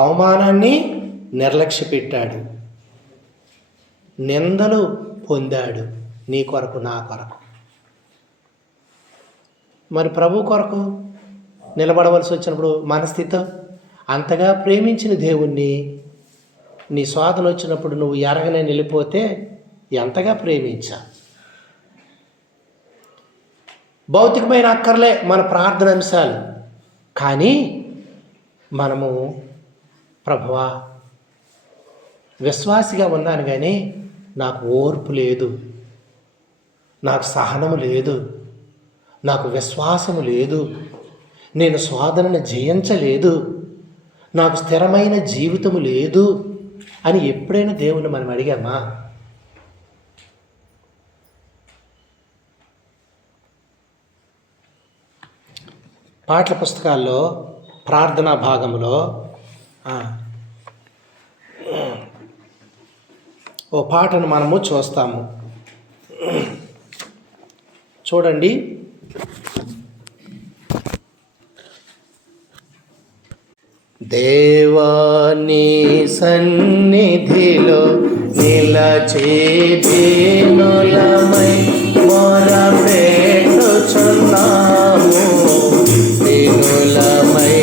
అవమానాన్ని నిర్లక్ష్యపెట్టాడు, నిందలు పొందాడు నీ కొరకు, నా కొరకు. మరి ప్రభు కొరకు నిలబడవలసి వచ్చినప్పుడు మన స్థితి అంతగా ప్రేమించిన దేవుణ్ణి నీ శోధన వచ్చినప్పుడు నువ్వు ఎరగనే వెళ్ళిపోతే ఎంతగా ప్రేమించా. భౌతికమైన అక్కర్లే మన ప్రార్థన అంశాలు. కానీ మనము ప్రభువా విశ్వాసిగా ఉన్నాను, కానీ నాకు ఓర్పు లేదు, నాకు సహనము లేదు, నాకు విశ్వాసము లేదు, నేను శోధనను జయించలేదు, నాకు స్థిరమైన జీవితము లేదు అని ఎప్పుడైనా దేవుణ్ణి మనం అడిగామా? పాటల పుస్తకాల్లో ప్రార్థనా భాగంలో ఓ పాటను మనము చూస్తాము. చూడండి, దేవాని సన్నిధిలో నిలచే దీనులమై మొరపెట్టుచున్నాము, దీనులమై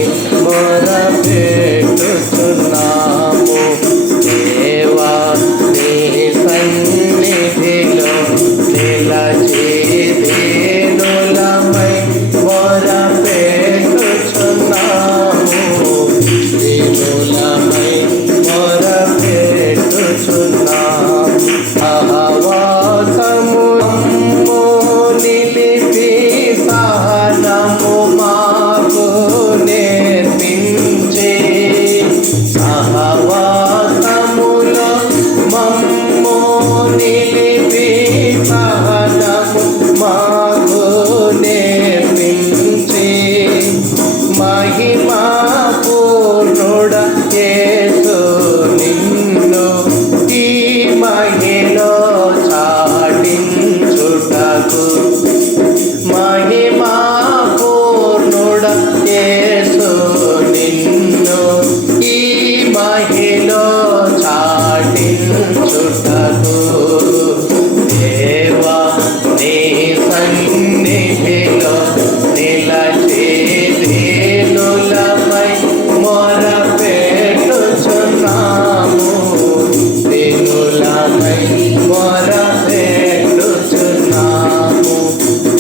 మొరపెట్టుచున్నాము.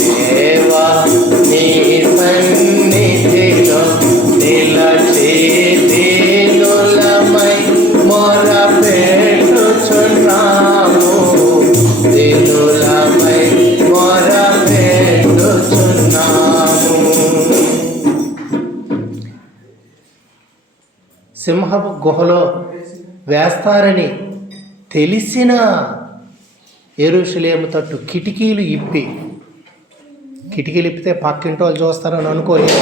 దేవా నీ సన్నిధిలో నిలచి దీనులమై మొరపెట్టుచున్నాము. దీనులమై మొరపెట్టుచున్నాము. సింహపు గుహలో వేస్తారని తెలిసిన యెరూషలేము తట్టు కిటికీలు ఇప్పితే పక్కింటి వాళ్ళు చూస్తారని అనుకోలేదు.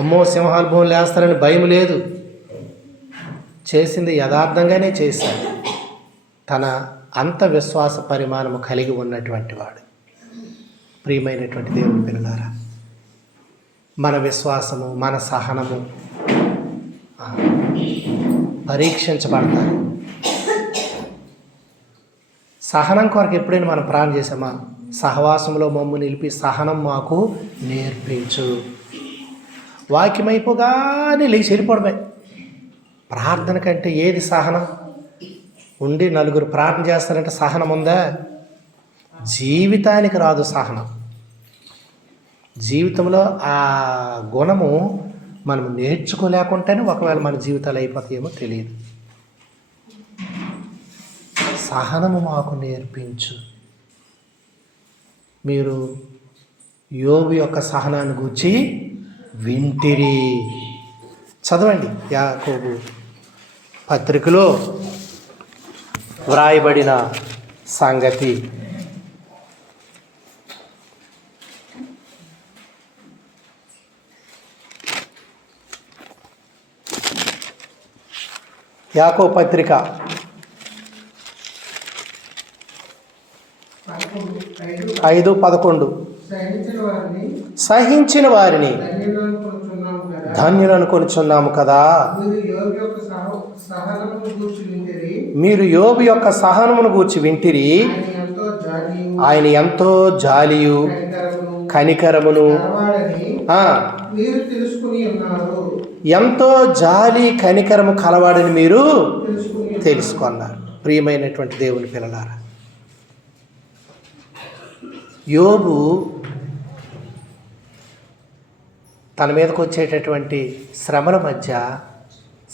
అమ్మో సింహాలు భూములు వేస్తారని భయం లేదు. చేసింది యథార్థంగానే చేశాడు. తన అంత విశ్వాస పరిమాణము కలిగి ఉన్నటువంటి వాడు. ప్రియమైనటువంటి దేవుని పిల్లలారా, మన విశ్వాసము, మన సహనము పరీక్షించబడతాయి. సహనం కొరకు ఎప్పుడైనా మనం ప్రార్థన చేసామా? సహవాసంలో మమ్ము నిలిపి సహనం మాకు నేర్పించు. వాక్యమైపోగానే లేచి వెళ్ళిపోవడమే. ప్రార్థన కంటే ఏది సహనం? ఉండి నలుగురు ప్రార్థన చేస్తారంటే సహనం ఉందా? జీవితానికి రాదు సహనం. జీవితంలో ఆ గుణము మనం నేర్చుకోలేకుంటేనే ఒకవేళ మన జీవితాలు అయిపోతాయేమో తెలియదు. సహనము మాకు నేర్పించు. మీరు యోబు యొక్క సహనాన్ని గూర్చి వింటిరి. చదవండి. యాకోబు పత్రికలో వ్రాయబడిన సంగతి. యాకోబు పత్రిక 5:11. సహించిన వారిని ధన్యులను కొనుచున్నాము కదా. మీరు యోబు యొక్క సహనమును గూర్చి వింటిరి. ఆయన ఎంతో జాలియు కనికరమును ఎంతో జాలి కనికరము కలవాడని మీరు తెలుసుకున్నారు. ప్రియమైనటువంటి దేవుని పిల్లలారా, యోబు తన మీదకు వచ్చేటటువంటి శ్రమల మధ్య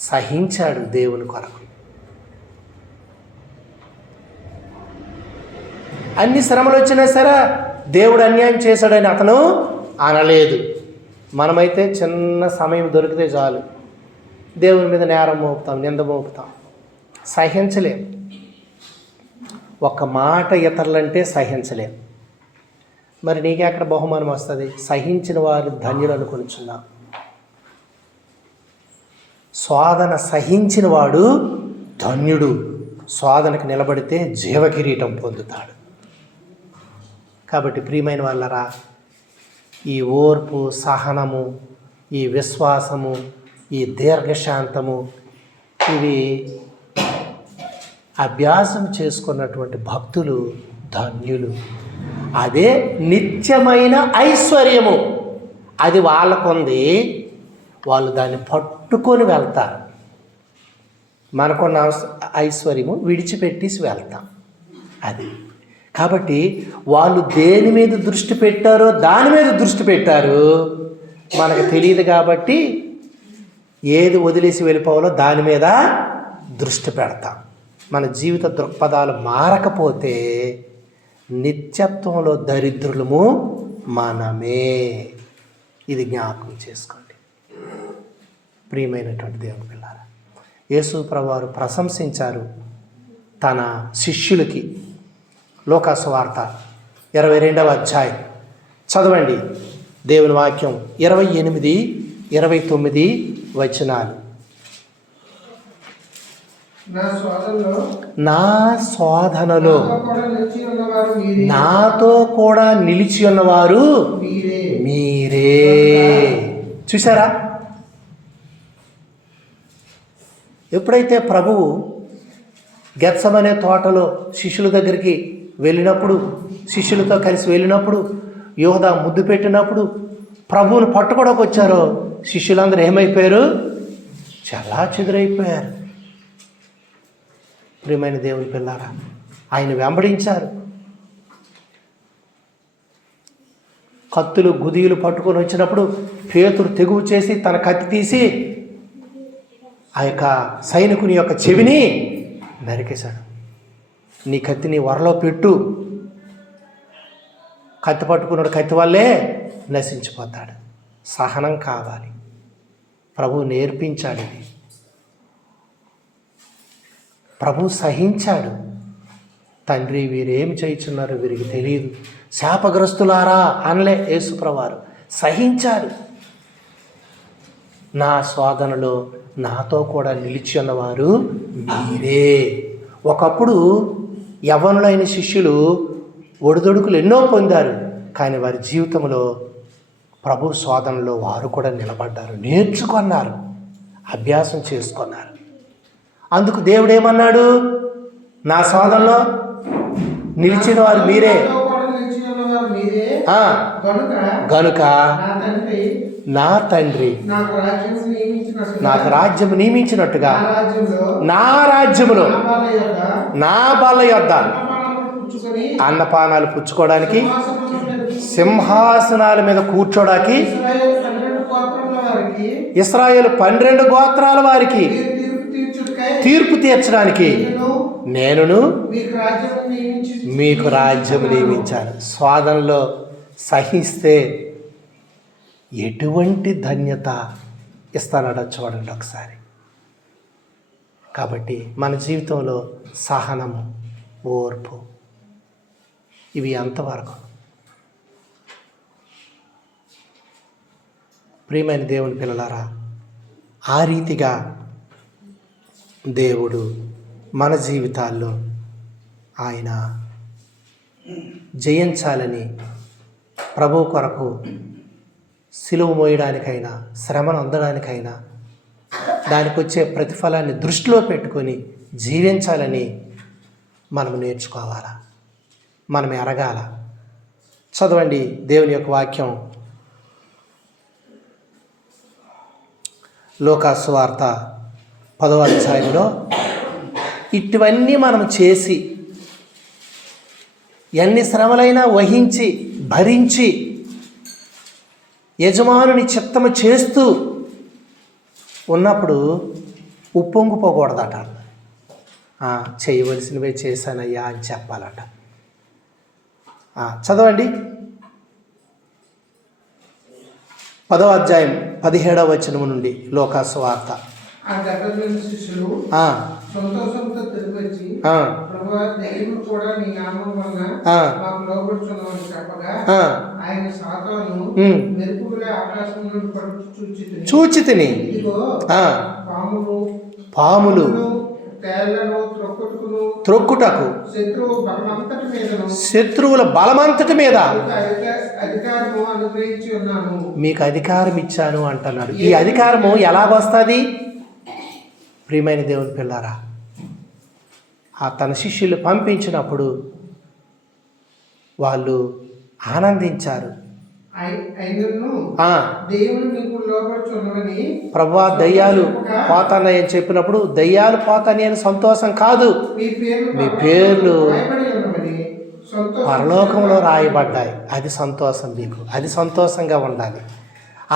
సహించాడు దేవుని కొరకు. అన్ని శ్రమలు వచ్చినా సరే దేవుడు అన్యాయం చేశాడని అతను అనలేదు. మనమైతే చిన్న సమయం దొరికితే చాలు దేవుని మీద నేరం మోపుతాం, నింద మోపుతాం, సహించలేం. ఒక్క మాట ఇతరులంటే సహించలేం. మరి నీకెక్కడ బహుమానం వస్తుంది? సహించిన వారు ధన్యులు అనుకొనిచున్నాం. శోధన సహించిన వాడు ధన్యుడు. శోధనకు నిలబడితే జీవకిరీటం పొందుతాడు. కాబట్టి ప్రియమైన వాళ్ళరా, ఈ ఓర్పు, సహనము, ఈ విశ్వాసము, ఈ దీర్ఘశాంతము, ఇవి అభ్యాసం చేసుకున్నటువంటి భక్తులు ధన్యులు. అదే నిత్యమైన ఐశ్వర్యము. అది వాళ్ళకుంది, వాళ్ళు దాన్ని పట్టుకొని వెళ్తారు. మనకున్న ఐశ్వర్యము విడిచిపెట్టేసి వెళ్తాం. అది కాబట్టి వాళ్ళు దేని మీద దృష్టి పెట్టారో దాని మీద దృష్టి పెట్టారు. మనకు తెలియదు కాబట్టి ఏది వదిలేసి వెళ్ళిపోవాలో దాని మీద దృష్టి పెడతాం. మన జీవిత దృక్పథాలు మారకపోతే నిత్యత్వంలో దరిద్రులము మనమే. ఇది జ్ఞాపకం చేసుకోండి. ప్రియమైనటువంటి దేవుని పిల్లారా, యేసు ప్రభువారు ప్రశంసించారు తన శిష్యులకి. లూకాసు వార్త 22వ అధ్యాయం చదవండి. దేవుని వాక్యం 28, 29 వచనాలు. నా శోధనలో నాతో కూడా నిలిచి ఉన్నవారు మీరే. చూసారా? ఎప్పుడైతే ప్రభువు గెత్సమనే తోటలో శిష్యుల దగ్గరికి వెళ్ళినప్పుడు, శిష్యులతో కలిసి వెళ్ళినప్పుడు, యోధా ముద్దు పెట్టినప్పుడు ప్రభువును పట్టుకోవడానికి వచ్చారో శిష్యులందరూ ఏమైపోయారు? చాలా చెదురైపోయారు. ప్రియమైన దేవుని పిల్లారా, ఆయన వెంబడించారు. కత్తులు గుదియులు పట్టుకొని వచ్చినప్పుడు పేతురు తెగువ చేసి తన కత్తి తీసి ఆ యొక్క సైనికుని యొక్క చెవిని నరికేశాడు. నీ కత్తిని వరలో పెట్టు, కత్తి పట్టుకున్నాడు, కత్తి వల్లే నశించిపోతాడు. సహనం కావాలి. ప్రభు నేర్పించాడు ఇది. ప్రభు సహించాడు. తండ్రి వీరేమి చేయుచున్నారో వీరికి తెలియదు, శాపగ్రస్తులారా అనలే యేసుప్రభువారు. సహించాడు. నా శోధనలో నాతో కూడా నిలిచి ఉన్నవారు మీరే. ఒకప్పుడు యవ్వనులైన శిష్యులు ఒడిదొడుకులు ఎన్నో పొందారు, కానీ వారి జీవితంలో ప్రభు శోధనలో వారు కూడా నిలబడ్డారు, నేర్చుకున్నారు, అభ్యాసం చేసుకున్నారు. అందుకు దేవుడు ఏమన్నాడు? నా శోధనలో నిలిచిన వారు మీరే గనుక నా తండ్రి నాకు రాజ్యం నియమించినట్టుగా నా రాజ్యములో నా బల్ల యొద్ద అన్నపానాలు పుచ్చుకోవడానికి, సింహాసనాల మీద కూర్చోడానికి ఇశ్రాయేలు 12 గోత్రాల వారికి తీర్పు తీర్చడానికి నేనును మీకు రాజ్యం నియమించాను. శోధనలో సహిస్తే ఎటువంటి ధన్యత ఇస్తానో చూడండి ఒకసారి. కాబట్టి మన జీవితంలో సహనము, ఓర్పు ఇవి ఎంతవరకు? ప్రియమైన దేవుని పిల్లలారా, ఆ రీతిగా దేవుడు మన జీవితాల్లో ఆయన జయించాలని ప్రభు కొరకు సిలువ మోయడానికైనా, శ్రమను అందడానికైనా, దానికి వచ్చే ప్రతిఫలాన్ని దృష్టిలో పెట్టుకొని జీవించాలని మనం నేర్చుకోవాలా, మనం ఎరగాల. చదవండి దేవుని యొక్క వాక్యం, లూకాసు వార్త 10వ అధ్యాయంలో. ఇటువన్నీ మనం చేసి, ఎన్ని శ్రమలైనా వహించి భరించి యజమానుని చిత్తము చేస్తూ ఉన్నప్పుడు ఉప్పొంగిపోకూడదట. చేయవలసినవే చేశానయ్యా అని చెప్పాలట. చదవండి 10వ అధ్యాయం 17వ వచనం నుండి లూకాసు వార్త. సంతోషంతో తిరిగి వచ్చి ప్రభువా దైవము కూడా నీ నామం వలన మాకు లోబడుచున్నామని చెప్పగా ఆయన సాతాను మెరుపులే ఆకాశం నుండి పడుచు చూచితిని. ఇదిగో పాములు తేళ్లను త్రొక్కుటకు శత్రువుల బలమంతటి మీద అధికారము అనుగ్రహించి ఉన్నాను, మీకు అధికారం ఇచ్చాను అంటున్నాడు. ఈ అధికారము ఎలాగొస్తుంది? ప్రియమైన దేవుని పిల్లారా, తన శిష్యులు పంపించినప్పుడు వాళ్ళు ఆనందించారు. ప్రభువా దయ్యాలు పోతానని చెప్పినప్పుడు దయ్యాలు పోతాని అని సంతోషం కాదు, మీ పేర్లు పరలోకంలో రాయబడ్డాయి, అది సంతోషం. మీకు అది సంతోషంగా ఉండాలి.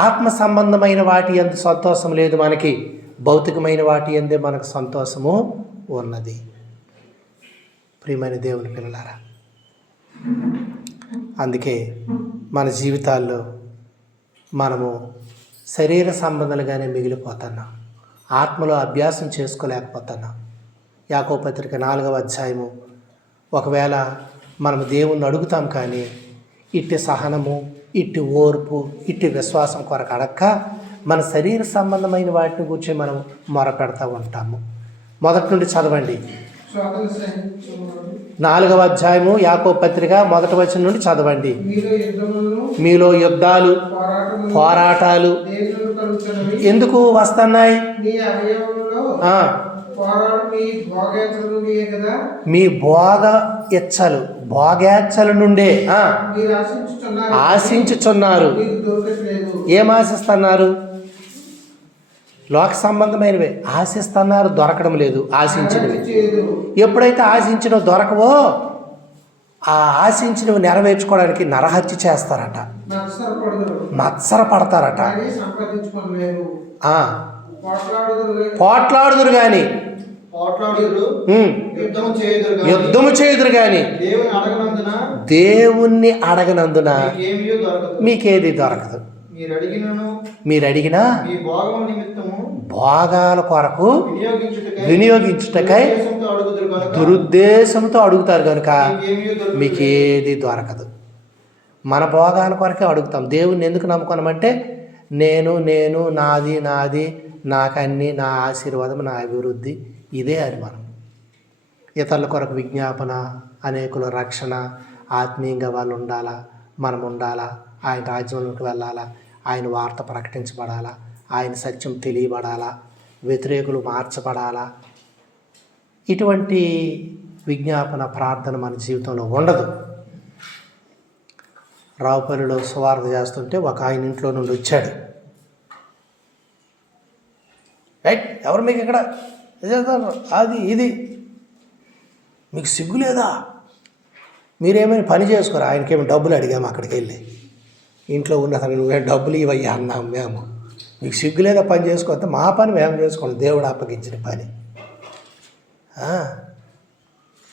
ఆత్మ సంబంధమైన వాటి యందు సంతోషం లేదు మనకి, భౌతికమైన వాటి యందే మనకు సంతోషము ఉన్నది. ప్రియమైన దేవుని పిల్లలారా, అందుకే మన జీవితాల్లో మనము శరీర సంబంధాలుగానే మిగిలిపోతున్నాం, ఆత్మలో అభ్యాసం చేసుకోలేకపోతున్నాం. యాకోబు పత్రిక 4వ అధ్యాయము, ఒకవేళ మనము దేవుణ్ణి అడుగుతాం కానీ ఇట్టి సహనము, ఇట్టి ఓర్పు, ఇట్టి విశ్వాసం కొరకు అడక్క మన శరీర సంబంధమైన వాటిని గురించి మనం మొరపెడతా ఉంటాము. మొదటి నుండి చదవండి. 4వ అధ్యాయము యాకోబు పత్రిక 1వ వచనం నుండి చదవండి. మీలో యుద్ధాలు, పోరాటాలు ఎందుకు వస్తున్నాయి? మీ భోగేచ్ఛల నుండే ఆశించుచున్నారు. ఏం ఆశిస్తున్నారు? లోక సంబంధమైనవే ఆశిస్తున్నారు, దొరకడం లేదు. ఆశించినవి ఎప్పుడైతే ఆశించినవి దొరకవో ఆ ఆశించినవి నెరవేర్చుకోవడానికి నరహత్య చేస్తారట, మత్సర పడతారట, పోట్లాడుదురు కానీ యుద్ధము చేయుదురు కానీ దేవుణ్ణి అడగనందున మీకేది దొరకదు. మీరు అడిగినా భోగాల కొరకు వినియోగించుటకై దురుద్దేశంతో అడుగుతారు కనుక మీకేది దొరకదు. మన భోగాల కొరకే అడుగుతాం. దేవుణ్ణి ఎందుకు నమ్ముకున్నామంటే నేను నాది నాకన్నీ, నా ఆశీర్వాదం, నా అభివృద్ధి ఇదే అని మనం. ఇతరుల కొరకు విజ్ఞాపన, అనేకుల రక్షణ, ఆత్మీయంగా వాళ్ళు ఉండాలా, మనం ఉండాలా, ఆయన రాజ్యంలోకి వెళ్ళాలా, ఆయన వార్త ప్రకటించబడాలా, ఆయన సత్యం తెలియబడాలా, వ్యతిరేకులు మార్చబడాలా. ఇటువంటి విజ్ఞాపన ప్రార్థన మన జీవితంలో ఉండదు. రావుపల్లిలో సువార్త చేస్తుంటే ఒక ఆయన ఇంట్లో నుండి వచ్చాడు. రైట్, ఎవరు మీకు ఇక్కడ అది ఇది మీకు సిగ్గు లేదా? మీరేమైనా పని చేసుకోరు. ఆయనకేమో డబ్బులు అడిగాము అక్కడికి వెళ్ళి, ఇంట్లో ఉన్న అతను నువ్వే డబ్బులు ఇవయ్యా అన్నాము మేము. మీకు సిగ్గు లేదా పని చేసుకోవద్దు, మా పని మేము చేసుకోండి, దేవుడు అప్పగించిన పని.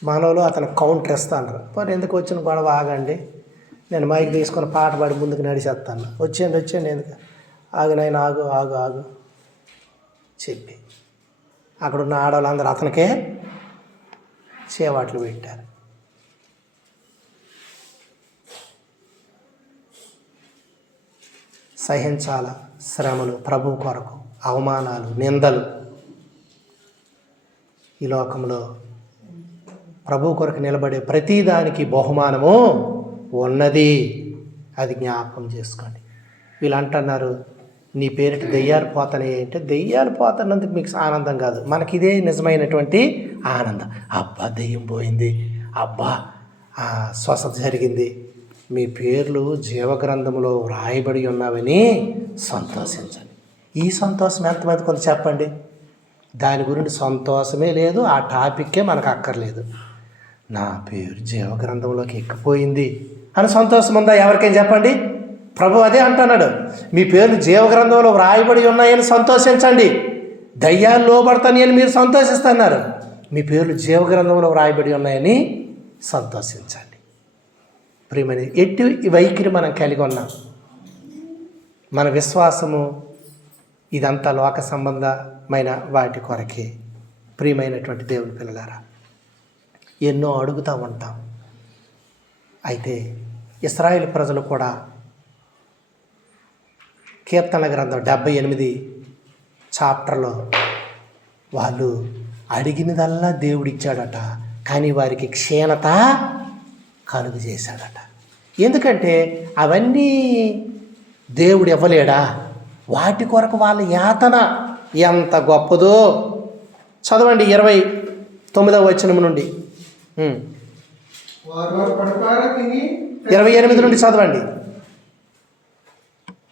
మనలో అతను కౌంటర్ ఇస్తాను. మరి ఎందుకు వచ్చిన గొడవ, ఆగండి, నేను మైక్ తీసుకొని పాట పాడి ముందుకు నడిచేస్తాను. వచ్చేయండి ఎందుకు, ఆగు ఆగు చెప్పి అక్కడున్న ఆడవాళ్ళందరూ అతనికే చేవాట్లు పెట్టారు. సహించాల శ్రమలు, ప్రభువు కొరకు అవమానాలు, నిందలు. ఈ లోకంలో ప్రభువు కొరకు నిలబడే ప్రతిదానికి బహుమానము ఉన్నది, అది జ్ఞాపకం చేసుకోండి. వీళ్ళు అంటున్నారు నీ పేరిట దెయ్యాలు పోతాయి అంటే, దెయ్యాలు పోతున్నందుకు మీకు ఆనందం కాదు, మనకి ఇదే నిజమైనటువంటి ఆనందం. అబ్బా దెయ్యం పోయింది, అబ్బా స్వస్థత జరిగింది, మీ పేర్లు జీవగ్రంథంలో వ్రాయబడి ఉన్నావని సంతోషించండి. ఈ సంతోషం ఎంతమంది కొంత చెప్పండి. దాని గురించి సంతోషమే లేదు, ఆ టాపిక్కే మనకు అక్కర్లేదు. నా పేరు జీవగ్రంథంలోకి ఎక్కిపోయింది అని సంతోషం ఉందా? ఎవరికైనా చెప్పండి. ప్రభు అదే అంటున్నాడు, మీ పేర్లు జీవగ్రంథంలో వ్రాయబడి ఉన్నాయని సంతోషించండి. దయ్యాలు లోబడతాయి అని మీరు సంతోషిస్తున్నారు, మీ పేర్లు జీవగ్రంథంలో వ్రాయబడి ఉన్నాయని సంతోషించండి. ప్రియమని ఎట్టి వైఖరి మనం కలిగి ఉన్నాం. మన విశ్వాసము ఇదంతా లోక సంబంధమైన వాటి కొరకే. ప్రియమైనటువంటి దేవుని పిల్లలారా, ఎన్నో అడుగుతూ ఉంటాం. అయితే ఇశ్రాయేలు ప్రజలు కూడా కీర్తన గ్రంథం 78 చాప్టర్లో వాళ్ళు అడిగినదల్లా దేవుడిచ్చాడట, కానీ వారికి క్షీణత కలుగు చేశాడట. ఎందుకంటే అవన్నీ దేవుడు ఇవ్వలేడా? వాటి కొరకు వాళ్ళ యాతన ఎంత గొప్పదో. చదవండి 29వ వచనం నుండి 28 నుండి చదవండి.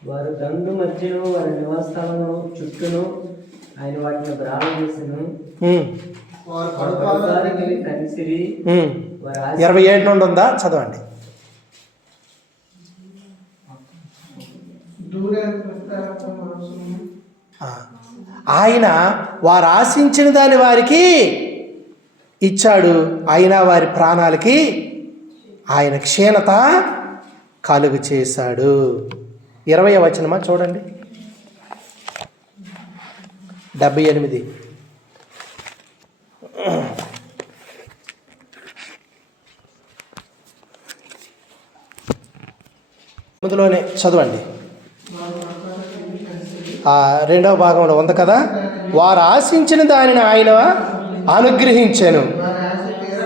వారు దండు మధ్యను వారి నివాసాలను చుట్టూను ఆయన వాటిని బ్రాహ్మణ చేసెను. 27 నుండి ఉందా? చదవండి. ఆయన వారు ఆశించిన దాన్ని వారికి ఇచ్చాడు, అయినా వారి ప్రాణాలకి ఆయన క్షీణత కలుగు చేశాడు. 20వ వచనమా చూడండి, 78. ముందులోనే చదవండి. రెండవ భాగంలో ఉంది కదా, వారు ఆశించిన దానిని ఆయన అనుగ్రహించాను,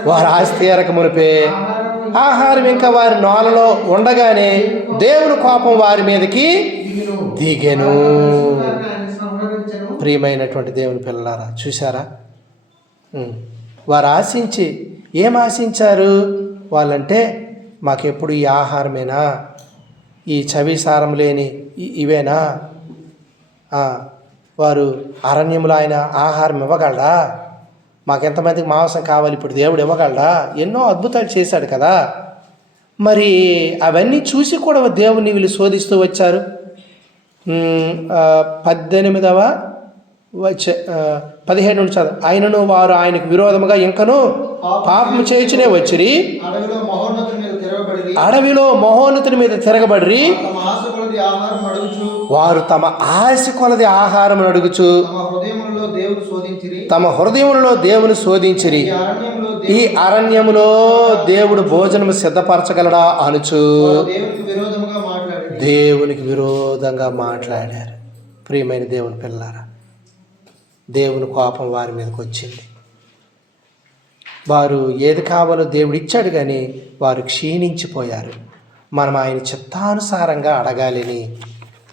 వారు ఆశ తీరక మునిపే ఆహారం ఇంకా వారి నోలలో ఉండగానే దేవుని కోపం వారి మీదకి దిగెను. ప్రియమైనటువంటి దేవుని పిల్లలారా, చూసారా? వారు ఆశించి ఏం ఆశించారు వాళ్ళంటే, మాకెప్పుడు ఈ ఆహారమేనా, ఈ చవిసారం లేని ఇవేనా, వారు అరణ్యంలో ఆయన ఆహారం ఇవ్వగలడా? మాకెంతమందికి మాంసం కావాలి, ఇప్పుడు దేవుడు ఇవ్వగలడా? ఎన్నో అద్భుతాలు చేశాడు కదా. మరి అవన్నీ చూసి కూడా దేవుని వీళ్ళు శోధిస్తూ వచ్చారు. 17 నుంచి ఆయనను వారు ఆయనకు విరోధముగా ఇంకను పాపము చేయుచునే వచ్చిరి. అడవిలో మహోన్నతుని మీద తిరగబడి వారు తమ ఆశ కొలది ఆహారం అడుగుచు తమ హృదయములలో దేవుని శోధించిరి. ఈ అరణ్యములో దేవుడు భోజనము సిద్ధపరచగలడా అనుచు దేవునికి విరోధంగా మాట్లాడారు. ప్రియమైన దేవుని పిల్లారా, దేవుని కోపం వారి మీదకి వచ్చింది. వారు ఏది కావాలో దేవుడు ఇచ్చాడు, కానీ వారు క్షీణించిపోయారు. మనం ఆయన చిత్తానుసారంగా అడగాలని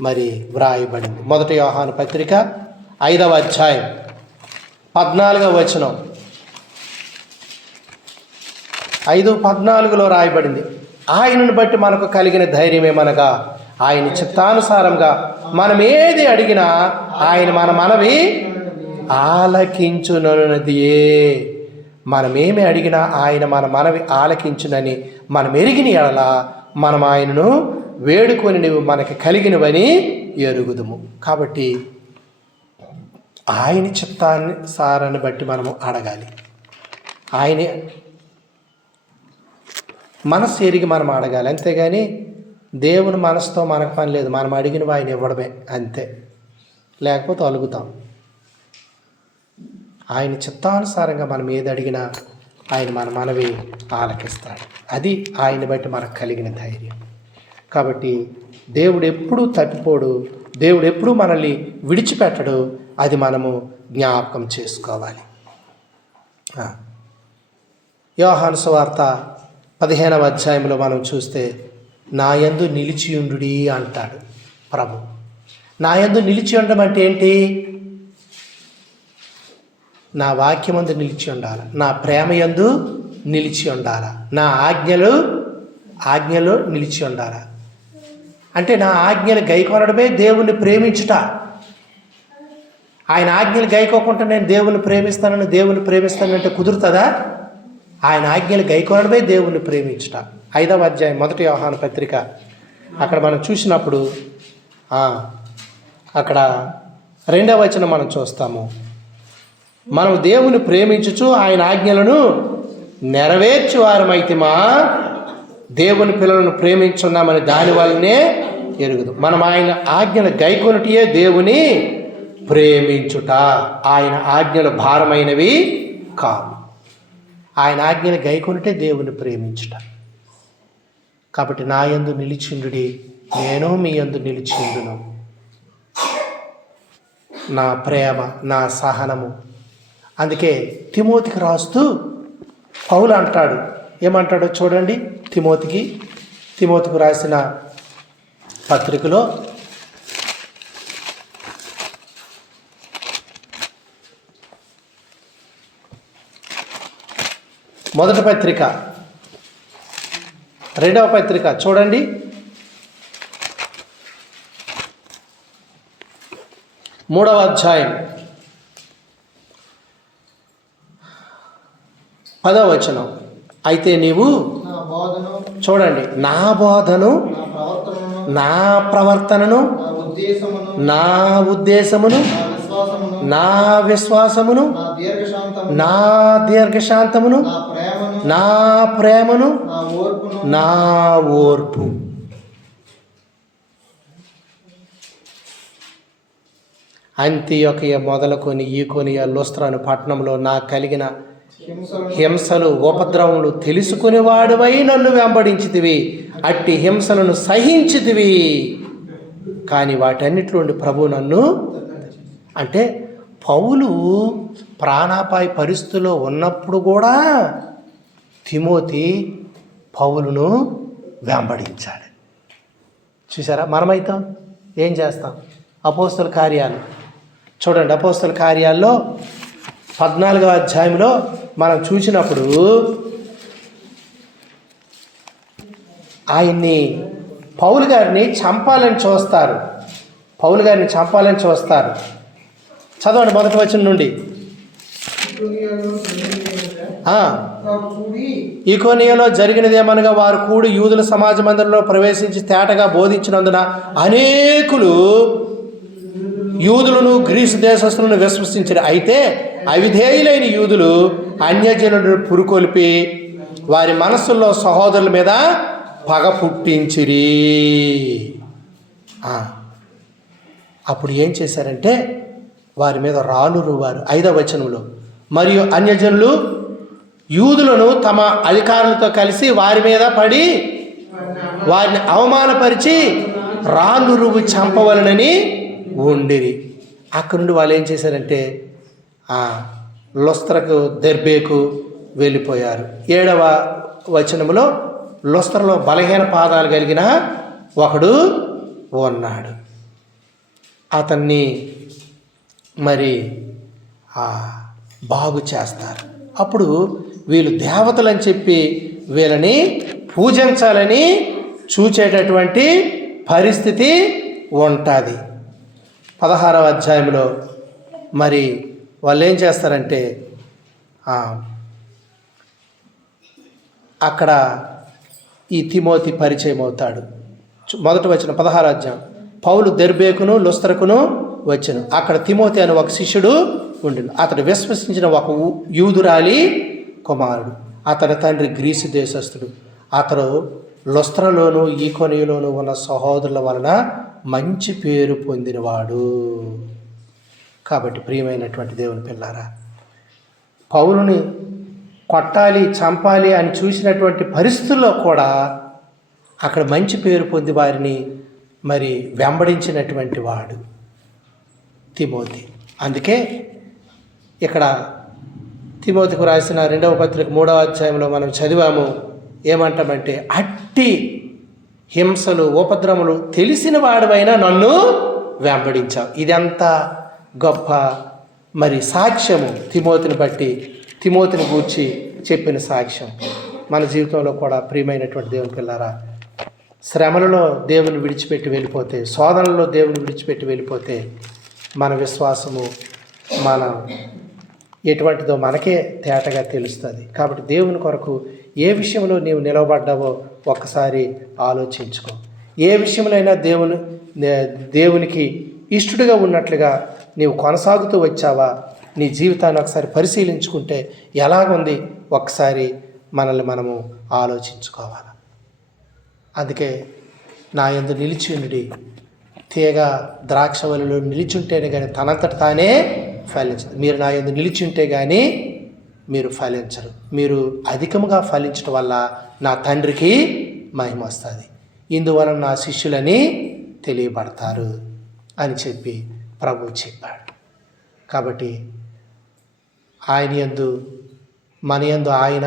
మరి వ్రాయబడింది. 1 యోహాను పత్రిక 5వ అధ్యాయం 14వ వచనం, 5:14లో రాయబడింది. ఆయనను బట్టి మనకు కలిగిన ధైర్యమేమనగా ఆయన చిత్తానుసారంగా మనం ఏది అడిగినా ఆయన మన మనవి ఆలకించునన్నదియే. మనమేమి అడిగినా ఆయన మన మనవి ఆలకించునని మనం ఎరిగిన ఎడల మనం ఆయనను వేడుకొని మనకి కలిగినవని ఎరుగుదుము. కాబట్టి ఆయన చిత్తానుసారాన్ని బట్టి మనము అడగాలి. ఆయన మనసు ఎరిగి మనం అడగాలి, అంతేగాని దేవుని మనసుతో మనకు పని లేదు. మనం అడిగినవి ఆయన ఇవ్వడమే అంతే, లేకపోతే అలుగుతాం. ఆయన చిత్తానుసారంగా మనం ఏది అడిగినా ఆయన మన మనవి ఆలకిస్తాడు. అది ఆయన బట్టి మనకు కలిగిన ధైర్యం. కాబట్టి దేవుడు ఎప్పుడూ తప్పిపోడు, దేవుడు ఎప్పుడూ మనల్ని విడిచిపెట్టడు. అది మనము జ్ఞాపకం చేసుకోవాలి. యోహాను సువార్త 15వ అధ్యాయంలో మనం చూస్తే నా యందు నిలిచియుండుడి అంటాడు ప్రభు. నా యందు నిలిచి ఉండడం అంటే ఏంటి? నా వాక్యమందు నిలిచి ఉండాలి, నా ప్రేమ యందు నిలిచి ఉండాలా, నా ఆజ్ఞలో నిలిచి ఉండాలా. అంటే నా ఆజ్ఞలు గైకొనడమే దేవుణ్ణి ప్రేమించుట. ఆయన ఆజ్ఞలు గైకోకుండా నేను దేవుణ్ణి ప్రేమిస్తానంటే కుదురుతుందా? ఆయన ఆజ్ఞలు గైకొనడమే దేవుణ్ణి ప్రేమించుట. 5వ అధ్యాయం 1 యోహాను పత్రిక అక్కడ మనం చూసినప్పుడు అక్కడ 2వ వచనం మనం చూస్తాము. మనం దేవుని ప్రేమించుచు ఆయన ఆజ్ఞలను నెరవేర్చు వారమైతిమా దేవుని పిల్లలను ప్రేమించున్నామని దాని వల్లనే ఎరుగుదు. మనం ఆయన ఆజ్ఞలు గైకొనుటయే దేవుని ప్రేమించుట. ఆయన ఆజ్ఞలు భారమైనవి కావు. ఆయన ఆజ్ఞలు గైకొనుటే దేవుని ప్రేమించుట. కాబట్టి నా యందు నిలిచిండుడి, నేను మీ యందు నిలిచిండును. నా ప్రేమ, నా సహనము. అందుకే తిమోతికి రాస్తూ పౌలు అంటాడు, ఏమంటాడో చూడండి. తిమోతికి రాసిన పత్రికలో మొదటి పత్రిక 2వ పత్రిక చూడండి. 3వ అధ్యాయం 10వ వచనం. అయితే నీవు చూడండి, నా బోధను, నా ప్రవర్తనను, నా ఉద్దేశమును, నా విశ్వాసమును, నా దీర్ఘశాంతమును, నా ప్రేమను, నా ఓర్పు. అంతియొకయ మొదలుకొని ఈకొనియ లుస్త్రాను పట్టణంలో నాకు కలిగిన హింసలు ఉపద్రవములు తెలుసుకుని వాడివై నన్ను వెంబడించితివి, అట్టి హింసలను సహించితివి. కానీ వాటన్నిటిలోండి ప్రభు నన్ను, అంటే పౌలు ప్రాణాపాయ పరిస్థితుల్లో ఉన్నప్పుడు కూడా తిమోతి పౌలును వెంబడించాడు. చూసారా? మనమైతే ఏం చేస్తాం? అపోస్తల కార్యాలు చూడండి. అపోస్తల కార్యాల్లో 14వ అధ్యాయంలో మనం చూసినప్పుడు ఆయన్ని పౌలు గారిని చంపాలని చూస్తారు. చదవండి మొదటి వచనం నుండి. ఈకోనియలో జరిగినదేమనగా వారు కూడి యూదుల సమాజ మందిరంలో ప్రవేశించి తేటగా బోధించినందున అనేకులు యూదులను గ్రీసు దేశస్తులను విశ్వసించారు. అయితే అవిధేయులైన యూదులు అన్యజనులను పురుకొల్పి వారి మనస్సుల్లో సహోదరుల మీద పగ పుట్టించిరి. అప్పుడు ఏం చేశారంటే వారి మీద రాళ్ళు రువారు. 5వ వచనంలో, మరియు అన్యజనులు యూదులను తమ అధికారులతో కలిసి వారి మీద పడి వారిని అవమానపరిచి రాళ్ళు రువ్వి చంపవలనని ఉండిరి. అక్కడి నుండి వాళ్ళు ఏం చేశారంటే లుస్త్రకు దెర్బేకు వెళ్ళిపోయారు. 7వ వచనంలో లుస్త్రలో బలహీన పాదాలు కలిగిన ఒకడు ఉన్నాడు. అతన్ని మరి బాగు చేస్తారు. అప్పుడు వీళ్ళు దేవతలని చెప్పి వీళ్ళని పూజించాలని చూచేటటువంటి పరిస్థితి ఉంటుంది. 16వ అధ్యాయంలో మరి వాళ్ళు ఏం చేస్తారంటే అక్కడ ఈ తిమోతి పరిచయం అవుతాడు. మొదటి వచ్చిన 16వ అధ్యాయం. పౌలు దెర్బేకును లుస్త్రకును వచ్చెను. అక్కడ తిమోతి అని ఒక శిష్యుడు ఉండెను. అతడు విశ్వసించిన ఒక యూదురాలి కుమారుడు. అతని తండ్రి గ్రీసు దేశస్థుడు. అతడు లుస్త్రలోను ఈకొనియలోను ఉన్న సహోదరుల వలన మంచి పేరు పొందినవాడు. కాబట్టి ప్రియమైనటువంటి దేవుని పిల్లారా, పౌలుని కొట్టాలి చంపాలి అని చూసినటువంటి పరిస్థితుల్లో కూడా అక్కడ మంచి పేరు పొంది వారిని మరి వెంబడించినటువంటి వాడు తిమోతి. అందుకే ఇక్కడ తిమోతికి రాసిన 2వ పత్రిక 3వ అధ్యాయంలో మనం చదివాము. ఏమంటామంటే, అట్టి హింసలు ఉపద్రవములు తెలిసిన వాడివైనా నన్ను వెంబడించావు. ఇదంతా గొప్ప మరి సాక్ష్యము తిమోతిని బట్టి, తిమోతిని గూర్చి చెప్పిన సాక్ష్యం. మన జీవితంలో కూడా ప్రియమైనటువంటి దేవుని పిల్లారా, శ్రమలలో దేవుని విడిచిపెట్టి వెళ్ళిపోతే, శోధనలో దేవుని విడిచిపెట్టి వెళ్ళిపోతే మన విశ్వాసము మన ఎటువంటిదో మనకే తేటగా తెలుస్తుంది. కాబట్టి దేవుని కొరకు ఏ విషయంలో నీవు నిలవబడ్డావో ఒక్కసారి ఆలోచించుకో. ఏ విషయంలోనైనా దేవునికి ఇష్టడుగా ఉన్నట్లుగా నీవు కొనసాగుతూ వచ్చావా? నీ జీవితాన్ని ఒకసారి పరిశీలించుకుంటే ఎలాగుంది ఒకసారి మనల్ని మనము ఆలోచించుకోవాలి. అందుకే నా యందు నిలిచియుండి, తీగ ద్రాక్షవల్లిలో నిలిచుంటేనే కానీ తనంతట తానే ఫలించదు. మీరు నా యందు నిలిచుంటే కానీ మీరు ఫలించరు. మీరు అధికముగా ఫలించడం వల్ల నా తండ్రికి మహిమ వస్తుంది. ఇందువలన నా శిష్యులని తెలియబడతారు అని చెప్పి ప్రభువు చెప్పాడు. కాబట్టి ఆయన యందు మన యందు ఆయన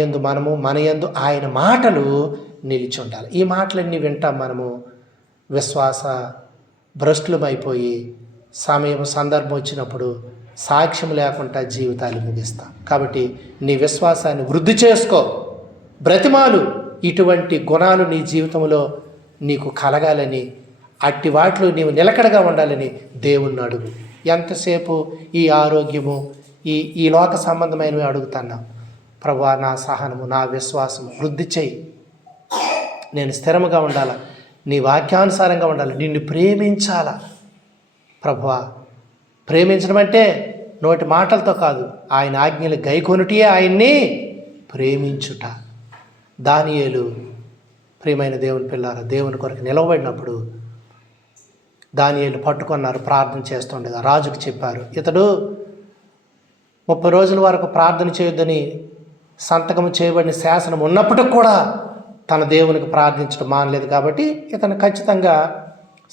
యందు మనము, మన యందు ఆయన మాటలు నిలిచి ఉండాలి. ఈ మాటలన్నీ వింటాం మనము, విశ్వాస భ్రష్టులమైపోయి సందర్భం వచ్చినప్పుడు సాక్ష్యం లేకుండా జీవితాలు ముగిస్తాం. కాబట్టి నీ విశ్వాసాన్ని వృద్ధి చేసుకో, బ్రతిమాలు. ఇటువంటి గుణాలు నీ జీవితంలో నీకు కలగాలని, అట్టి వాటిలో నీవు నిలకడగా ఉండాలని దేవుణ్ణి అడుగు. ఎంతసేపు ఈ ఆరోగ్యము, ఈ లోక సంబంధమైనవి అడుగుతున్నాం. ప్రభువా, నా సహనము, నా విశ్వాసము వృద్ధి చేయి. నేను స్థిరముగా ఉండాలా, నీ వాక్యానుసారంగా ఉండాలి, నిన్ను ప్రేమించాలా. ప్రభువా, ప్రేమించడం అంటే నోటి మాటలతో కాదు, ఆయన ఆజ్ఞలు గైకొనుటే ఆయన్ని ప్రేమించుట. దానియేలు ప్రియమైన దేవుని పిల్లారా, దేవుని కొరకు నిలవబడినప్పుడు దానియేలు పట్టుకున్నారు, ప్రార్థన చేస్తుండగా రాజుకు చెప్పారు. ఇతడు 30 రోజుల వరకు ప్రార్థన చేయొద్దని సంతకం చేయబడిన శాసనం ఉన్నప్పటికి కూడా తన దేవునికి ప్రార్థించడం మానలేదు. కాబట్టి ఇతను ఖచ్చితంగా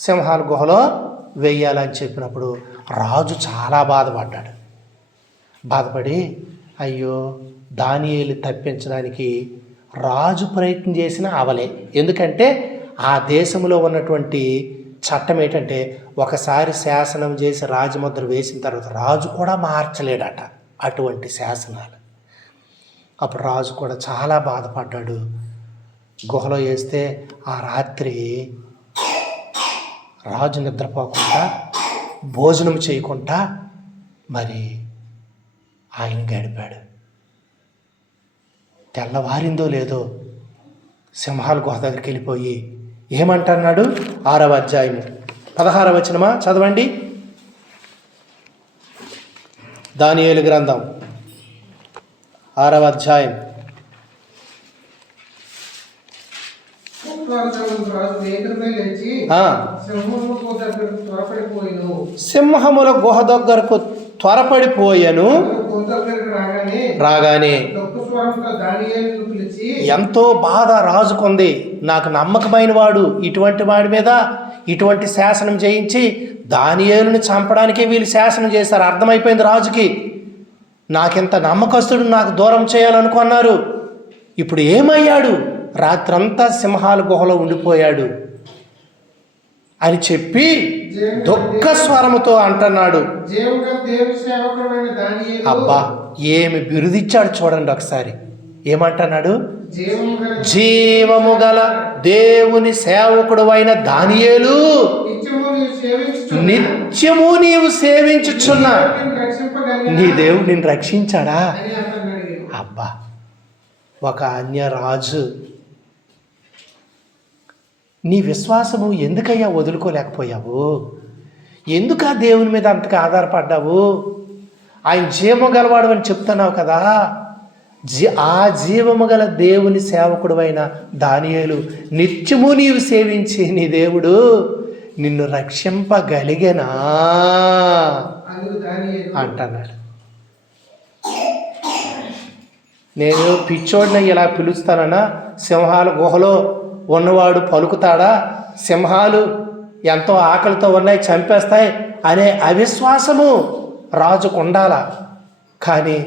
సింహాల గుహలో వెయ్యాలని చెప్పినప్పుడు రాజు చాలా బాధపడ్డాడు. బాధపడి, అయ్యో, దానియేలు తప్పించడానికి రాజు ప్రయత్నం చేసినా అవలే. ఎందుకంటే ఆ దేశంలో ఉన్నటువంటి చట్టం ఏంటంటే, ఒకసారి శాసనం చేసి రాజముద్ర వేసిన తర్వాత రాజు కూడా మార్చలేడట అటువంటి శాసనాలు. అప్పుడు రాజు కూడా చాలా బాధపడ్డాడు. గుహలో వేస్తే ఆ రాత్రి రాజు నిద్రపోకుండా భోజనం చేయకుండా మరి ఆయన గడిపాడు. తెల్లవారిందో లేదో సింహాల గుహ దగ్గరికి వెళ్ళిపోయి ఏమంటున్నాడు? 6వ అధ్యాయము 16వ వచనమా చదవండి. దానియేలు గ్రంథం 6వ అధ్యాయం. సింహముల గుహ దగ్గరకు త్వరపడిపోయాను. రాగానే ఎంతో బాధ రాజుకుంది. నాకు నమ్మకమైన వాడు ఇటువంటి వాడి మీద ఇటువంటి శాసనం చేయించి దానియేలుని చంపడానికే వీళ్ళు శాసనం చేశారు. అర్థమైపోయింది రాజుకి, నాకింత నమ్మకస్తుడు నాకు దూరం చేయాలనుకున్నారు. ఇప్పుడు ఏమయ్యాడు? రాత్రంతా సింహాల గుహలో ఉండిపోయాడు అని చెప్పి దుఃఖ స్వరముతో అంటున్నాడు. అబ్బా, ఏమి బిరుదిచ్చాడు చూడండి ఒకసారి. ఏమంటున్నాడు? జీవము గల దేవుని సేవకుడు అయిన దానియేలు, నిత్యము నీవు సేవించుచున్నా నీ దేవుడు నిన్ను రక్షించాడా? అబ్బా, ఒక అన్య రాజు నీ విశ్వాసము ఎందుకయ్యా వదులుకోలేకపోయావు? ఎందుకు ఆ దేవుని మీద అంతగా ఆధారపడ్డావు? ఆయన జీవము గలవాడు అని చెప్తున్నావు కదా. ఆ జీవము గల దేవుని సేవకుడు అయిన దానియేలు, నిత్యము నీవు సేవించి నీ దేవుడు నిన్ను రక్షింపగలిగేనా అంటున్నాడు. నేను పిచ్చోడిని ఇలా పిలుస్తానన్నా, సింహాల గుహలో ఉన్నవాడు పలుకుతాడా? సింహాలు ఎంతో ఆకలితో ఉన్నాయి, చంపేస్తాయి అనే అవిశ్వాసము రాజుకు ఉండాల. కానీ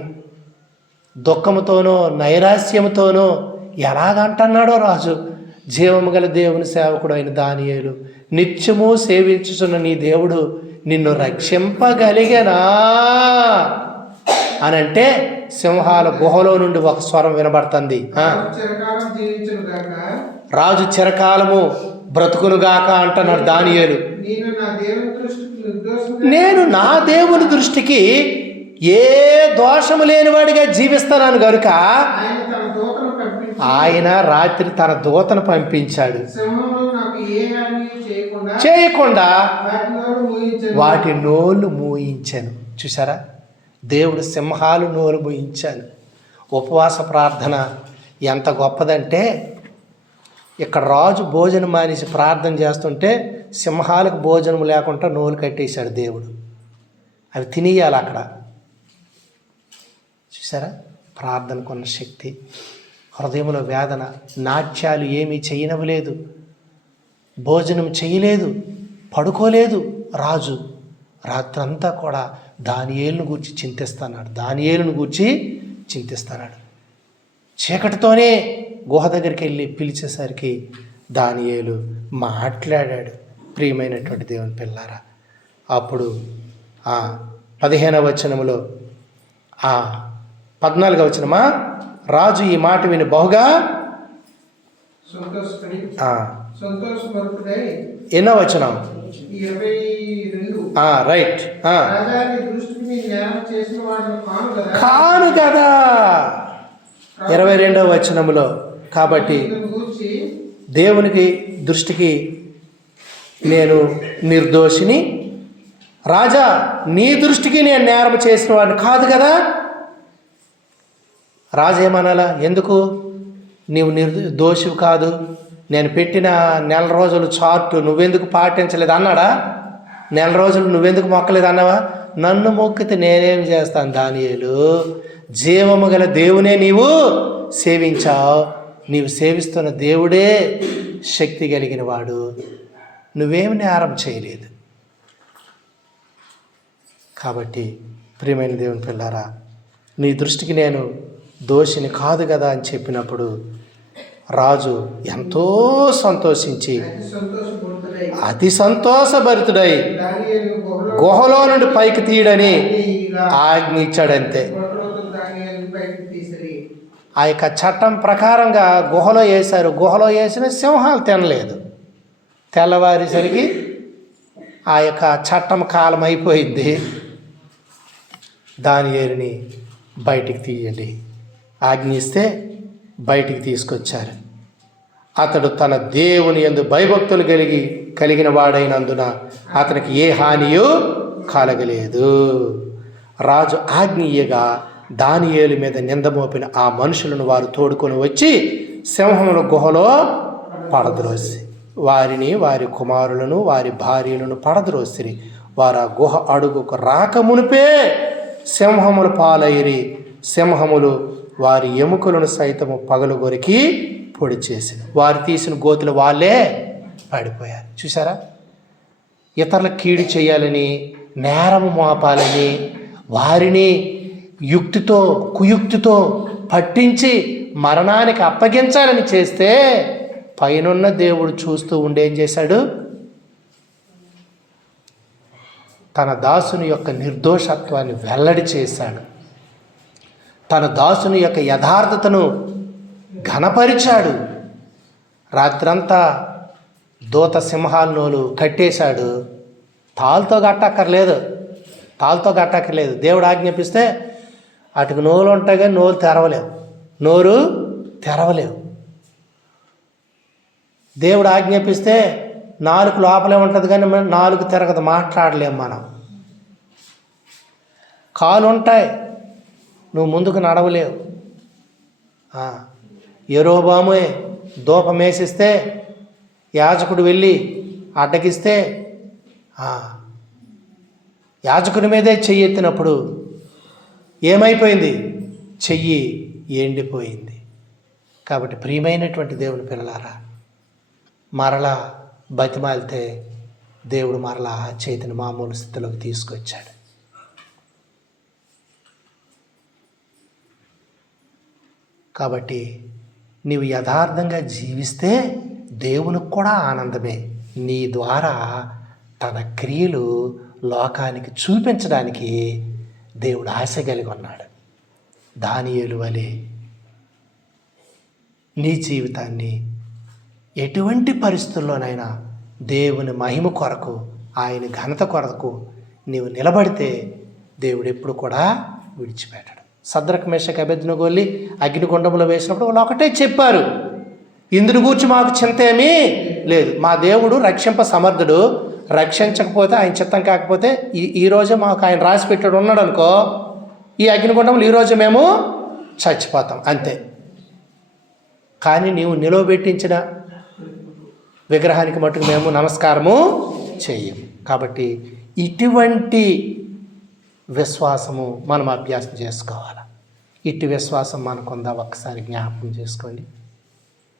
దుఃఖముతోనో నైరాశ్యముతోనో ఎలాగంటున్నాడో రాజు, జీవము గల దేవుని సేవకుడు అయిన దానియేలు, నిత్యము సేవించుచున్న నీ దేవుడు నిన్ను రక్షింపగలిగేనా అని అంటే సింహాల గుహలో నుండి ఒక స్వరం వినబడుతుంది. రాజు చిరకాలము బ్రతుకునుగాక అంటున్నాడు దానియేలు. నేను నా దేవుని దృష్టికి ఏ దోషము లేనివాడిగా జీవిస్తున్నాను గనుక ఆయన రాత్రి తన దూతను పంపించాడు. చేయకుండా వాటి నోళ్ళు మూయించాను. చూసారా, దేవుడు సింహాలు నోరు మూయించాను. ఉపవాస ప్రార్థన ఎంత గొప్పదంటే, ఇక్కడ రాజు భోజనం మానేసి ప్రార్థన చేస్తుంటే సింహాలకు భోజనం లేకుండా నోరు కట్టేశాడు దేవుడు. అవి తినేయాలి అక్కడ. చూసారా, ప్రార్థనకున్న శక్తి. హృదయంలో వేదన, నాట్యాలు ఏమీ చేయనవలేదు, భోజనం చేయలేదు, పడుకోలేదు. రాజు రాత్రంతా కూడా దానియేలును గూర్చి చింతిస్తున్నాడు. చీకటితోనే గుహ దగ్గరికి వెళ్ళి పిలిచేసరికి దానియేలు మాట్లాడాడు. ప్రియమైనటువంటి దేవుని పిల్లారా, అప్పుడు 15వ వచనములో 14వ వచనమా, రాజు ఈ మాట విని బహుగా ఎన్నో వచనం? రైట్. కాను కదా 22వ వచనములో. కాబట్టి దేవునికి దృష్టికి నేను నిర్దోషిని, రాజా నీ దృష్టికి నేను నేరం చేసిన వాడిని కాదు కదా. రాజు ఏమనాలా? ఎందుకు నీవు నిర్దోషివి కాదు, నేను పెట్టిన నెల రోజులు చార్ట్ నువ్వెందుకు పాటించలేదు అన్నాడా? నెల రోజులు నువ్వెందుకు మొక్కలేదు అన్నావా? నన్ను మొక్కితే నేనేం చేస్తాను దానియేలు? జీవము గల దేవునే నీవు సేవించావు. నీవు సేవిస్తున్న దేవుడే శక్తి కలిగిన వాడు, నువ్వేమి నేరం చేయలేదు. కాబట్టి ప్రియమైన దేవుని పిల్లారా, నీ దృష్టికి నేను దోషిని కాదు కదా అని చెప్పినప్పుడు రాజు ఎంతో సంతోషించి అతి సంతోషభరితుడై గుహలో నుండి పైకి తీయడని ఆజ్ఞ ఇచ్చాడంతే. ఆ యొక్క చట్టం ప్రకారంగా గుహలో వేశారు. గుహలో వేసిన సింహాలు తినలేదు. తెల్లవారేసరికి ఆ యొక్క చట్టం కాలం అయిపోయింది. దానియేలుని బయటికి తీయండి ఆజ్ఞ ఇస్తే బయటికి తీసుకొచ్చారు. అతడు తన దేవుని యందు భయభక్తులు కలిగిన వాడైనందున అతనికి ఏ హానియూ కలగలేదు. రాజు ఆజ్ఞీయగా దానియేలు మీద నిందమోపిన ఆ మనుషులను వారు తోడుకొని వచ్చి సింహముల గుహలో పడద్రోసి వారిని, వారి కుమారులను, వారి భార్యలను పడద్రోసిరి. వారు ఆ గుహ అడుగుకు రాకమునిపే సింహములు పాలైరి. సింహములు వారి ఎముకలను సైతము పగలుగొరికి పొడి చేసింది. వారు తీసిన గోతులు వాళ్ళే పడిపోయారు. చూసారా, ఇతరుల కీడు చేయాలని, నేరము మోపాలని, వారిని యుక్తితో కుయుక్తితో పట్టించి మరణానికి అప్పగించాలని చేస్తే పైనున్న దేవుడు చూస్తూ ఉండేం చేశాడు? తన దాసుని యొక్క నిర్దోషత్వాన్ని వెల్లడి చేశాడు. తన దాసుని యొక్క యథార్థతను ఘనపరిచాడు. రాత్రంతా దూత సింహాల నోలు కట్టేశాడు. తాళ్ళతో కట్టక్కర్లేదు. దేవుడు ఆజ్ఞాపిస్తే అటుకు నోరు ఉంటాయి కానీ నోరు తెరవలేవు. దేవుడు ఆజ్ఞాపిస్తే నాలుగు లోపలే ఉంటుంది కానీ నాలుగు తిరగదు, మాట్లాడలేము మనం. కాలు ఉంటాయి, నువ్వు ముందుకు నడవలేవు. యెరోబామే దూపం వేసిస్తే యాజకుడు వెళ్ళి అడ్డగిస్తే యాజకుడి మీదే చెయ్యి ఎత్తినప్పుడు ఏమైపోయింది? చెయ్యి ఎండిపోయింది. కాబట్టి ప్రియమైనటువంటి దేవుని పిల్లలారా, మరలా బతిమాలితే దేవుడు మరలా చేతిని మామూలు స్థితిలోకి తీసుకొచ్చాడు. కాబట్టి నీవు యథార్థంగా జీవిస్తే దేవునికి కూడా ఆనందమే. నీ ద్వారా తన క్రియలు లోకానికి చూపించడానికి దేవుడు ఆశ కలిగి ఉన్నాడు. దానియేలు వలె నీ జీవితాన్ని ఎటువంటి పరిస్థితుల్లోనైనా దేవుని మహిమ కొరకు, ఆయన ఘనత కొరకు నీవు నిలబడితే దేవుడు ఎప్పుడు కూడా విడిచిపెట్టడు. సద్రక్ మేషక్ అబేద్నెగోల్ని అగ్నిగుండంలో వేసినప్పుడు వాళ్ళు ఒకటే చెప్పారు, ఇందుని గూర్చి మాకు చింత ఏమీ లేదు, మా దేవుడు రక్షింప సమర్థుడు, రక్షించకపోతే ఆయన చిత్తం కాకపోతే ఈరోజే మాకు ఆయన రాసి పెట్టాడు ఉన్నాడు అనుకో, ఈ అగ్నిగుండంలో ఈరోజు మేము చచ్చిపోతాం అంతే. కానీ నీవు నిలవబెట్టించిన విగ్రహానికి మట్టుకు మేము నమస్కారము చెయ్యము. కాబట్టి ఇటువంటి విశ్వాసము మనం అభ్యాసం చేసుకోవాలి. ఇట్టి విశ్వాసం మనకుందా? ఒక్కసారి జ్ఞాపకం చేసుకోండి.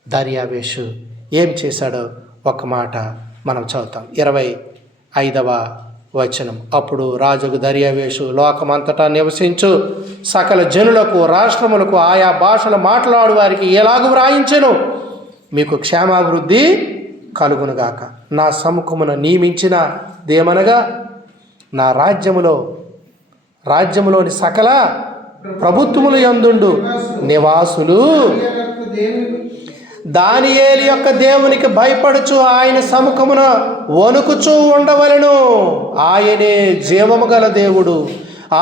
దర్యావేషు ఏం చేశాడో ఒక మాట మనం చదువుతాం. 25వ వచనం. అప్పుడు రాజుకు దర్యావేషు లోకమంతటా నివసించు సకల జనులకు, రాష్ట్రములకు, ఆయా భాషలు మాట్లాడు వారికి ఎలాగూ వ్రాయించెను, మీకు క్షేమాభివృద్ధి కలుగునుగాక. నా సముఖమున నియమించిన దేమనగా నా రాజ్యములోని సకల ప్రభుత్వముల యందుండు నివాసులు దానియేలు యొక్క దేవునికి భయపడుచు ఆయన సముఖమున వణుకుచూ ఉండవలెను. ఆయనే జీవము గల దేవుడు,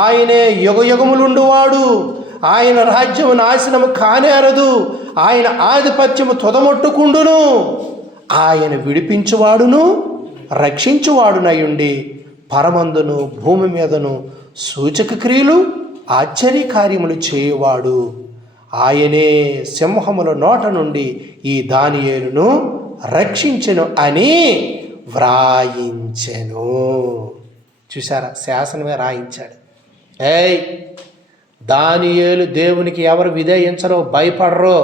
ఆయనే యుగయుగములుండువాడు, ఆయన రాజ్యము నాశనము కానేరదు, ఆయన ఆధిపత్యము తుదముట్టుకుండును, ఆయన విడిపించువాడును రక్షించువాడునయుండి పరమందును భూమి మీదను సూచక క్రియలు ఆశ్చర్యకార్యములు చేయువాడు. ఆయనే సింహముల నోట నుండి ఈ దానియేలును రక్షించెను అని వ్రాయించెను. చూసారా, శాసనమే రాయించాడు. దానియేలు దేవునికి ఎవరు విధేయించరో, భయపడరో,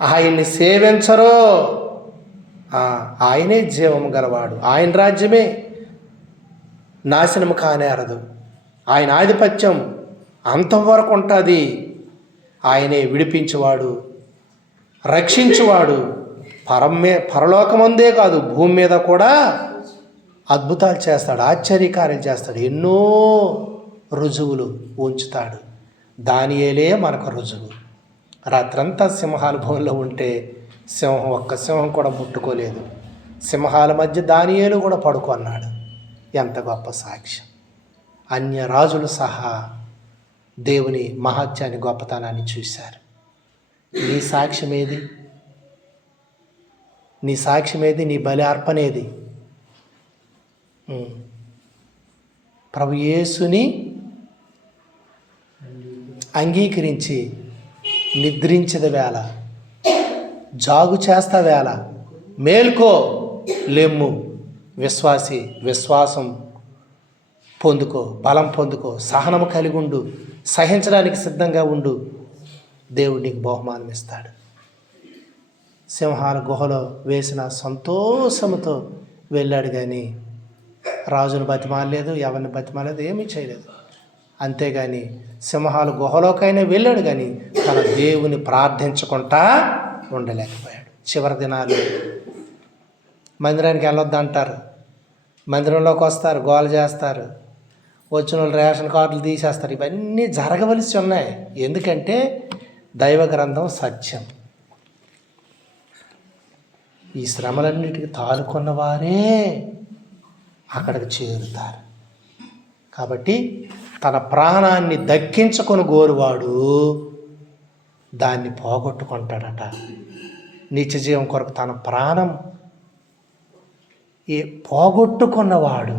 ఆయన్ని సేవించరో, ఆయనే జీవము గలవాడు, ఆయన రాజ్యమే నాశనము కానేరదు, ఆయన ఆధిపత్యం అంతవరకు ఉంటుంది, ఆయనే విడిపించువాడు, రక్షించువాడు, పరలోకమందే కాదు భూమి మీద కూడా అద్భుతాలు చేస్తాడు, ఆశ్చర్యకార్యాలు చేస్తాడు, ఎన్నో రుజువులు ఉంచుతాడు. దానియేలే మనకు రుజువు. రాత్రంతా సింహాల భూమిలో ఉంటే ఒక్క సింహం కూడా ముట్టుకోలేదు. సింహాల మధ్య దానియేలు కూడా పడుకున్నాడు. ఎంత గొప్ప సాక్ష్యం. అన్య రాజులు సహా దేవుని మహత్యాన్ని, గొప్పతనాన్ని చూశారు. నీ సాక్ష్యం ఏది? నీ సాక్ష్యం ఏది? నీ బలి అర్పణ ఏది? ప్రభు యేసుని అంగీకరించి నిద్రించద వేళ, జాగు చేస్తా వేళ, మేల్కో, లెమ్ము విశ్వాసి, విశ్వాసం పొందుకో, బలం పొందుకో, సహనము కలిగి ఉండు, సహించడానికి సిద్ధంగా ఉండు, దేవుడు నీకు బహుమానం ఇస్తాడు. సింహాల గుహలో వేసిన సంతోషముతో వెళ్ళాడు, కానీ రాజును బతిమాలలేదు, ఎవరిని బతిమాలేదు, ఏమీ చేయలేదు. అంతేగాని సింహాల గుహలోకైనా వెళ్ళాడు, కానీ తన దేవుని ప్రార్థించకుండా ఉండలేకపోయాడు. చివరి దినాలు మందిరానికి వెళ్ళొద్దు అంటారు, మందిరంలోకి వస్తారు, గోల చేస్తారు, వచ్చిన వాళ్ళు రేషన్ కార్డులు తీసేస్తారు. ఇవన్నీ జరగవలసి ఉన్నాయి. ఎందుకంటే దైవ గ్రంథం సత్యం. ఈ శ్రమలన్నిటికీ తాలుకున్న వారే అక్కడికి చేరుతారు. కాబట్టి తన ప్రాణాన్ని దక్కించుకొని గోరువాడు దాన్ని పోగొట్టుకుంటాడట. నిత్యజీవం కొరకు తన ప్రాణం పోగొట్టుకున్నవాడు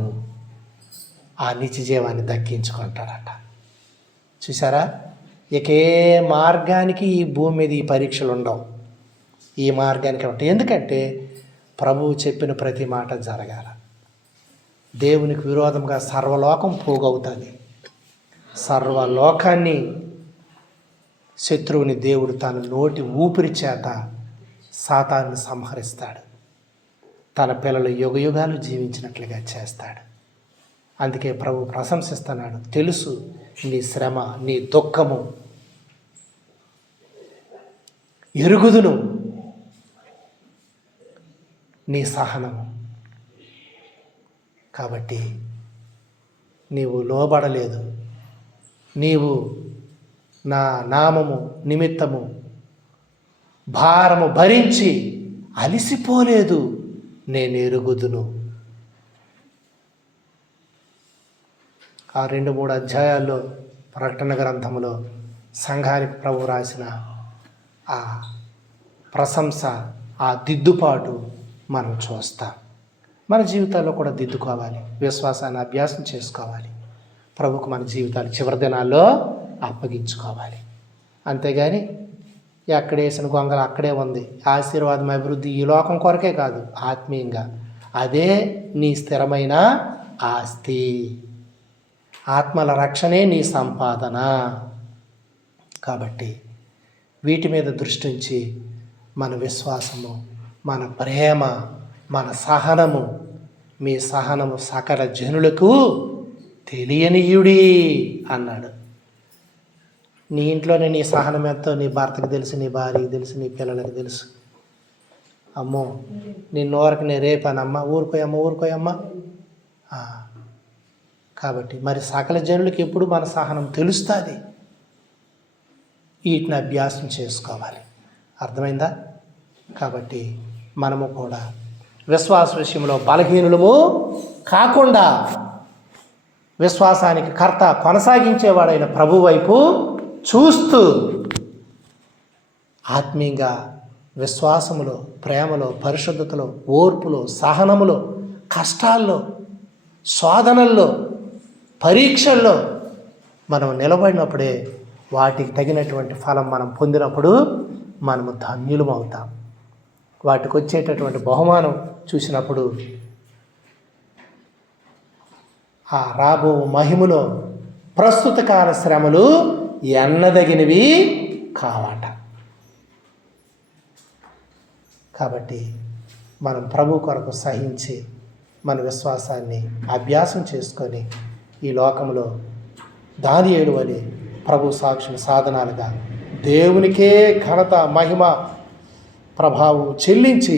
ఆ నిత్యజీవాన్ని దక్కించుకుంటాడట. చూసారా? ఇక ఏ మార్గానికి ఈ భూమి మీద ఈ పరీక్షలు ఉండవు. ఈ మార్గానికి ఉంటాయి. ఎందుకంటే ప్రభువు చెప్పిన ప్రతి మాట జరగాల. దేవునికి విరోధంగా సర్వలోకం పోగవుతుంది. సర్వలోకాన్ని శత్రువుని దేవుడు తన నోటి ఊపిరి చేత సాతాన్ని సంహరిస్తాడు. తన పిల్లలు యుగయుగాలు జీవించినట్లుగా చేస్తాడు. అందుకే ప్రభు ప్రశంసిస్తున్నాడు. తెలుసు నీ శ్రమ, నీ దుఃఖము, ఎరుగుదును నీ సహనము. కాబట్టి నీవు లోబడలేదు, నీవు నా నామము నిమిత్తము భారము భరించి అలిసిపోలేదు, నేను ఎరుగుదును. ఆ 2-3 అధ్యాయాల్లో ప్రకటన గ్రంథంలో సంఘానికి ప్రభు రాసిన ఆ ప్రశంస, ఆ దిద్దుపాటు మనం చూస్తాం. మన జీవితాల్లో కూడా దిద్దుకోవాలి, విశ్వాసాన్ని అభ్యాసం చేసుకోవాలి, ప్రభుకు మన జీవితాలు చివరి దినాల్లో అప్పగించుకోవాలి. అంతేగాని ఎక్కడేసిన గొంగలు అక్కడే ఉంది. ఆశీర్వాదం, అభివృద్ధి ఈ లోకం కొరకే కాదు, ఆత్మీయంగా అదే నీ స్థిరమైన ఆస్తి. ఆత్మల రక్షణే నీ సంపాదన. కాబట్టి వీటి మీద దృష్టి ఉంచి మన విశ్వాసము, మన ప్రేమ, మన సహనము, మీ సహనము సకల జనులకు తెలియనీయుడి అన్నాడు. నీ ఇంట్లోనే నీ సహనం ఎంతో నీ భర్తకు తెలుసు, నీ భార్యకి తెలుసు, నీ పిల్లలకు తెలుసు. అమ్మో నిన్ను వరకు నేను రేపానమ్మా, ఊరుకోయమ్మా. కాబట్టి మరి సకల జనులకి ఎప్పుడు మన సహనం తెలుస్తుంది. వీటిని అభ్యాసం చేసుకోవాలి. అర్థమైందా? కాబట్టి మనము కూడా విశ్వాస విషయంలో బలహీనులము కాకుండా విశ్వాసానికి కర్త కొనసాగించేవాడైన ప్రభు వైపు చూస్తూ ఆత్మీయంగా విశ్వాసములో, ప్రేమలో, పరిశుద్ధతలో, ఓర్పులో, సహనములో, కష్టాల్లో, శోధనల్లో, పరీక్షల్లో మనం నిలబడినప్పుడే వాటికి తగినటువంటి ఫలం మనం పొందినప్పుడు మనము ధన్యులం అవుతాం. వాటికి వచ్చేటటువంటి బహుమానం చూసినప్పుడు ఆ రాబో మహిమలో ప్రస్తుత కాల శ్రమలు ఎన్నదగినవి కావట. కాబట్టి మనం ప్రభు కొరకు సహించి మన విశ్వాసాన్ని అభ్యాసం చేసుకొని ఈ లోకంలో దానియేలు వలె ప్రభు సాక్షుల సాధనాలుగా దేవునికే ఘనత, మహిమ, ప్రభావం చెల్లించి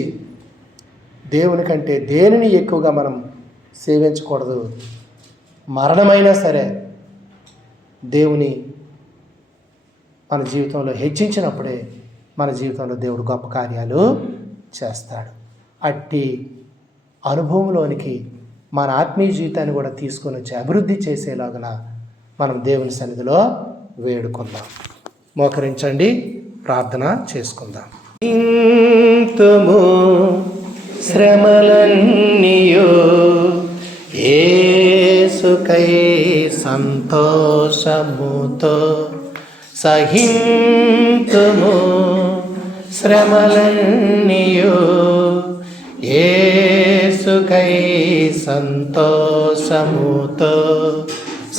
దేవుని కంటే దేనిని ఎక్కువగా మనం సేవించకూడదు. మరణమైనా సరే దేవుని మన జీవితంలో హెచ్చించినప్పుడే మన జీవితంలో దేవుడు గొప్ప కార్యాలు చేస్తాడు. అట్టి అనుభవంలోనికి మన ఆత్మీయ జీవితాన్ని కూడా తీసుకొని వచ్చి అభివృద్ధి చేసేలాగా మనం దేవుని సన్నిధిలో వేడుకుందాం. మోకరించండి, ప్రార్థన చేసుకుందాం. ఇంతుము శ్రమలన్నీయు యేసుకై సంతోషముతో సహింతుము శ్రమలన్నీయు యేసుకై సంతోషముతో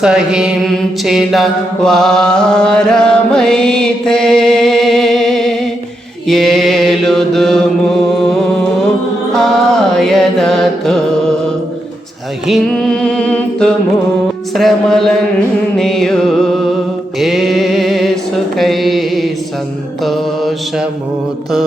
సహించిన వారమైతే ఏలుదుము ఆయనతో సహింతుము శ్రమలన్నీయు యేసుకై సంతోషముతో.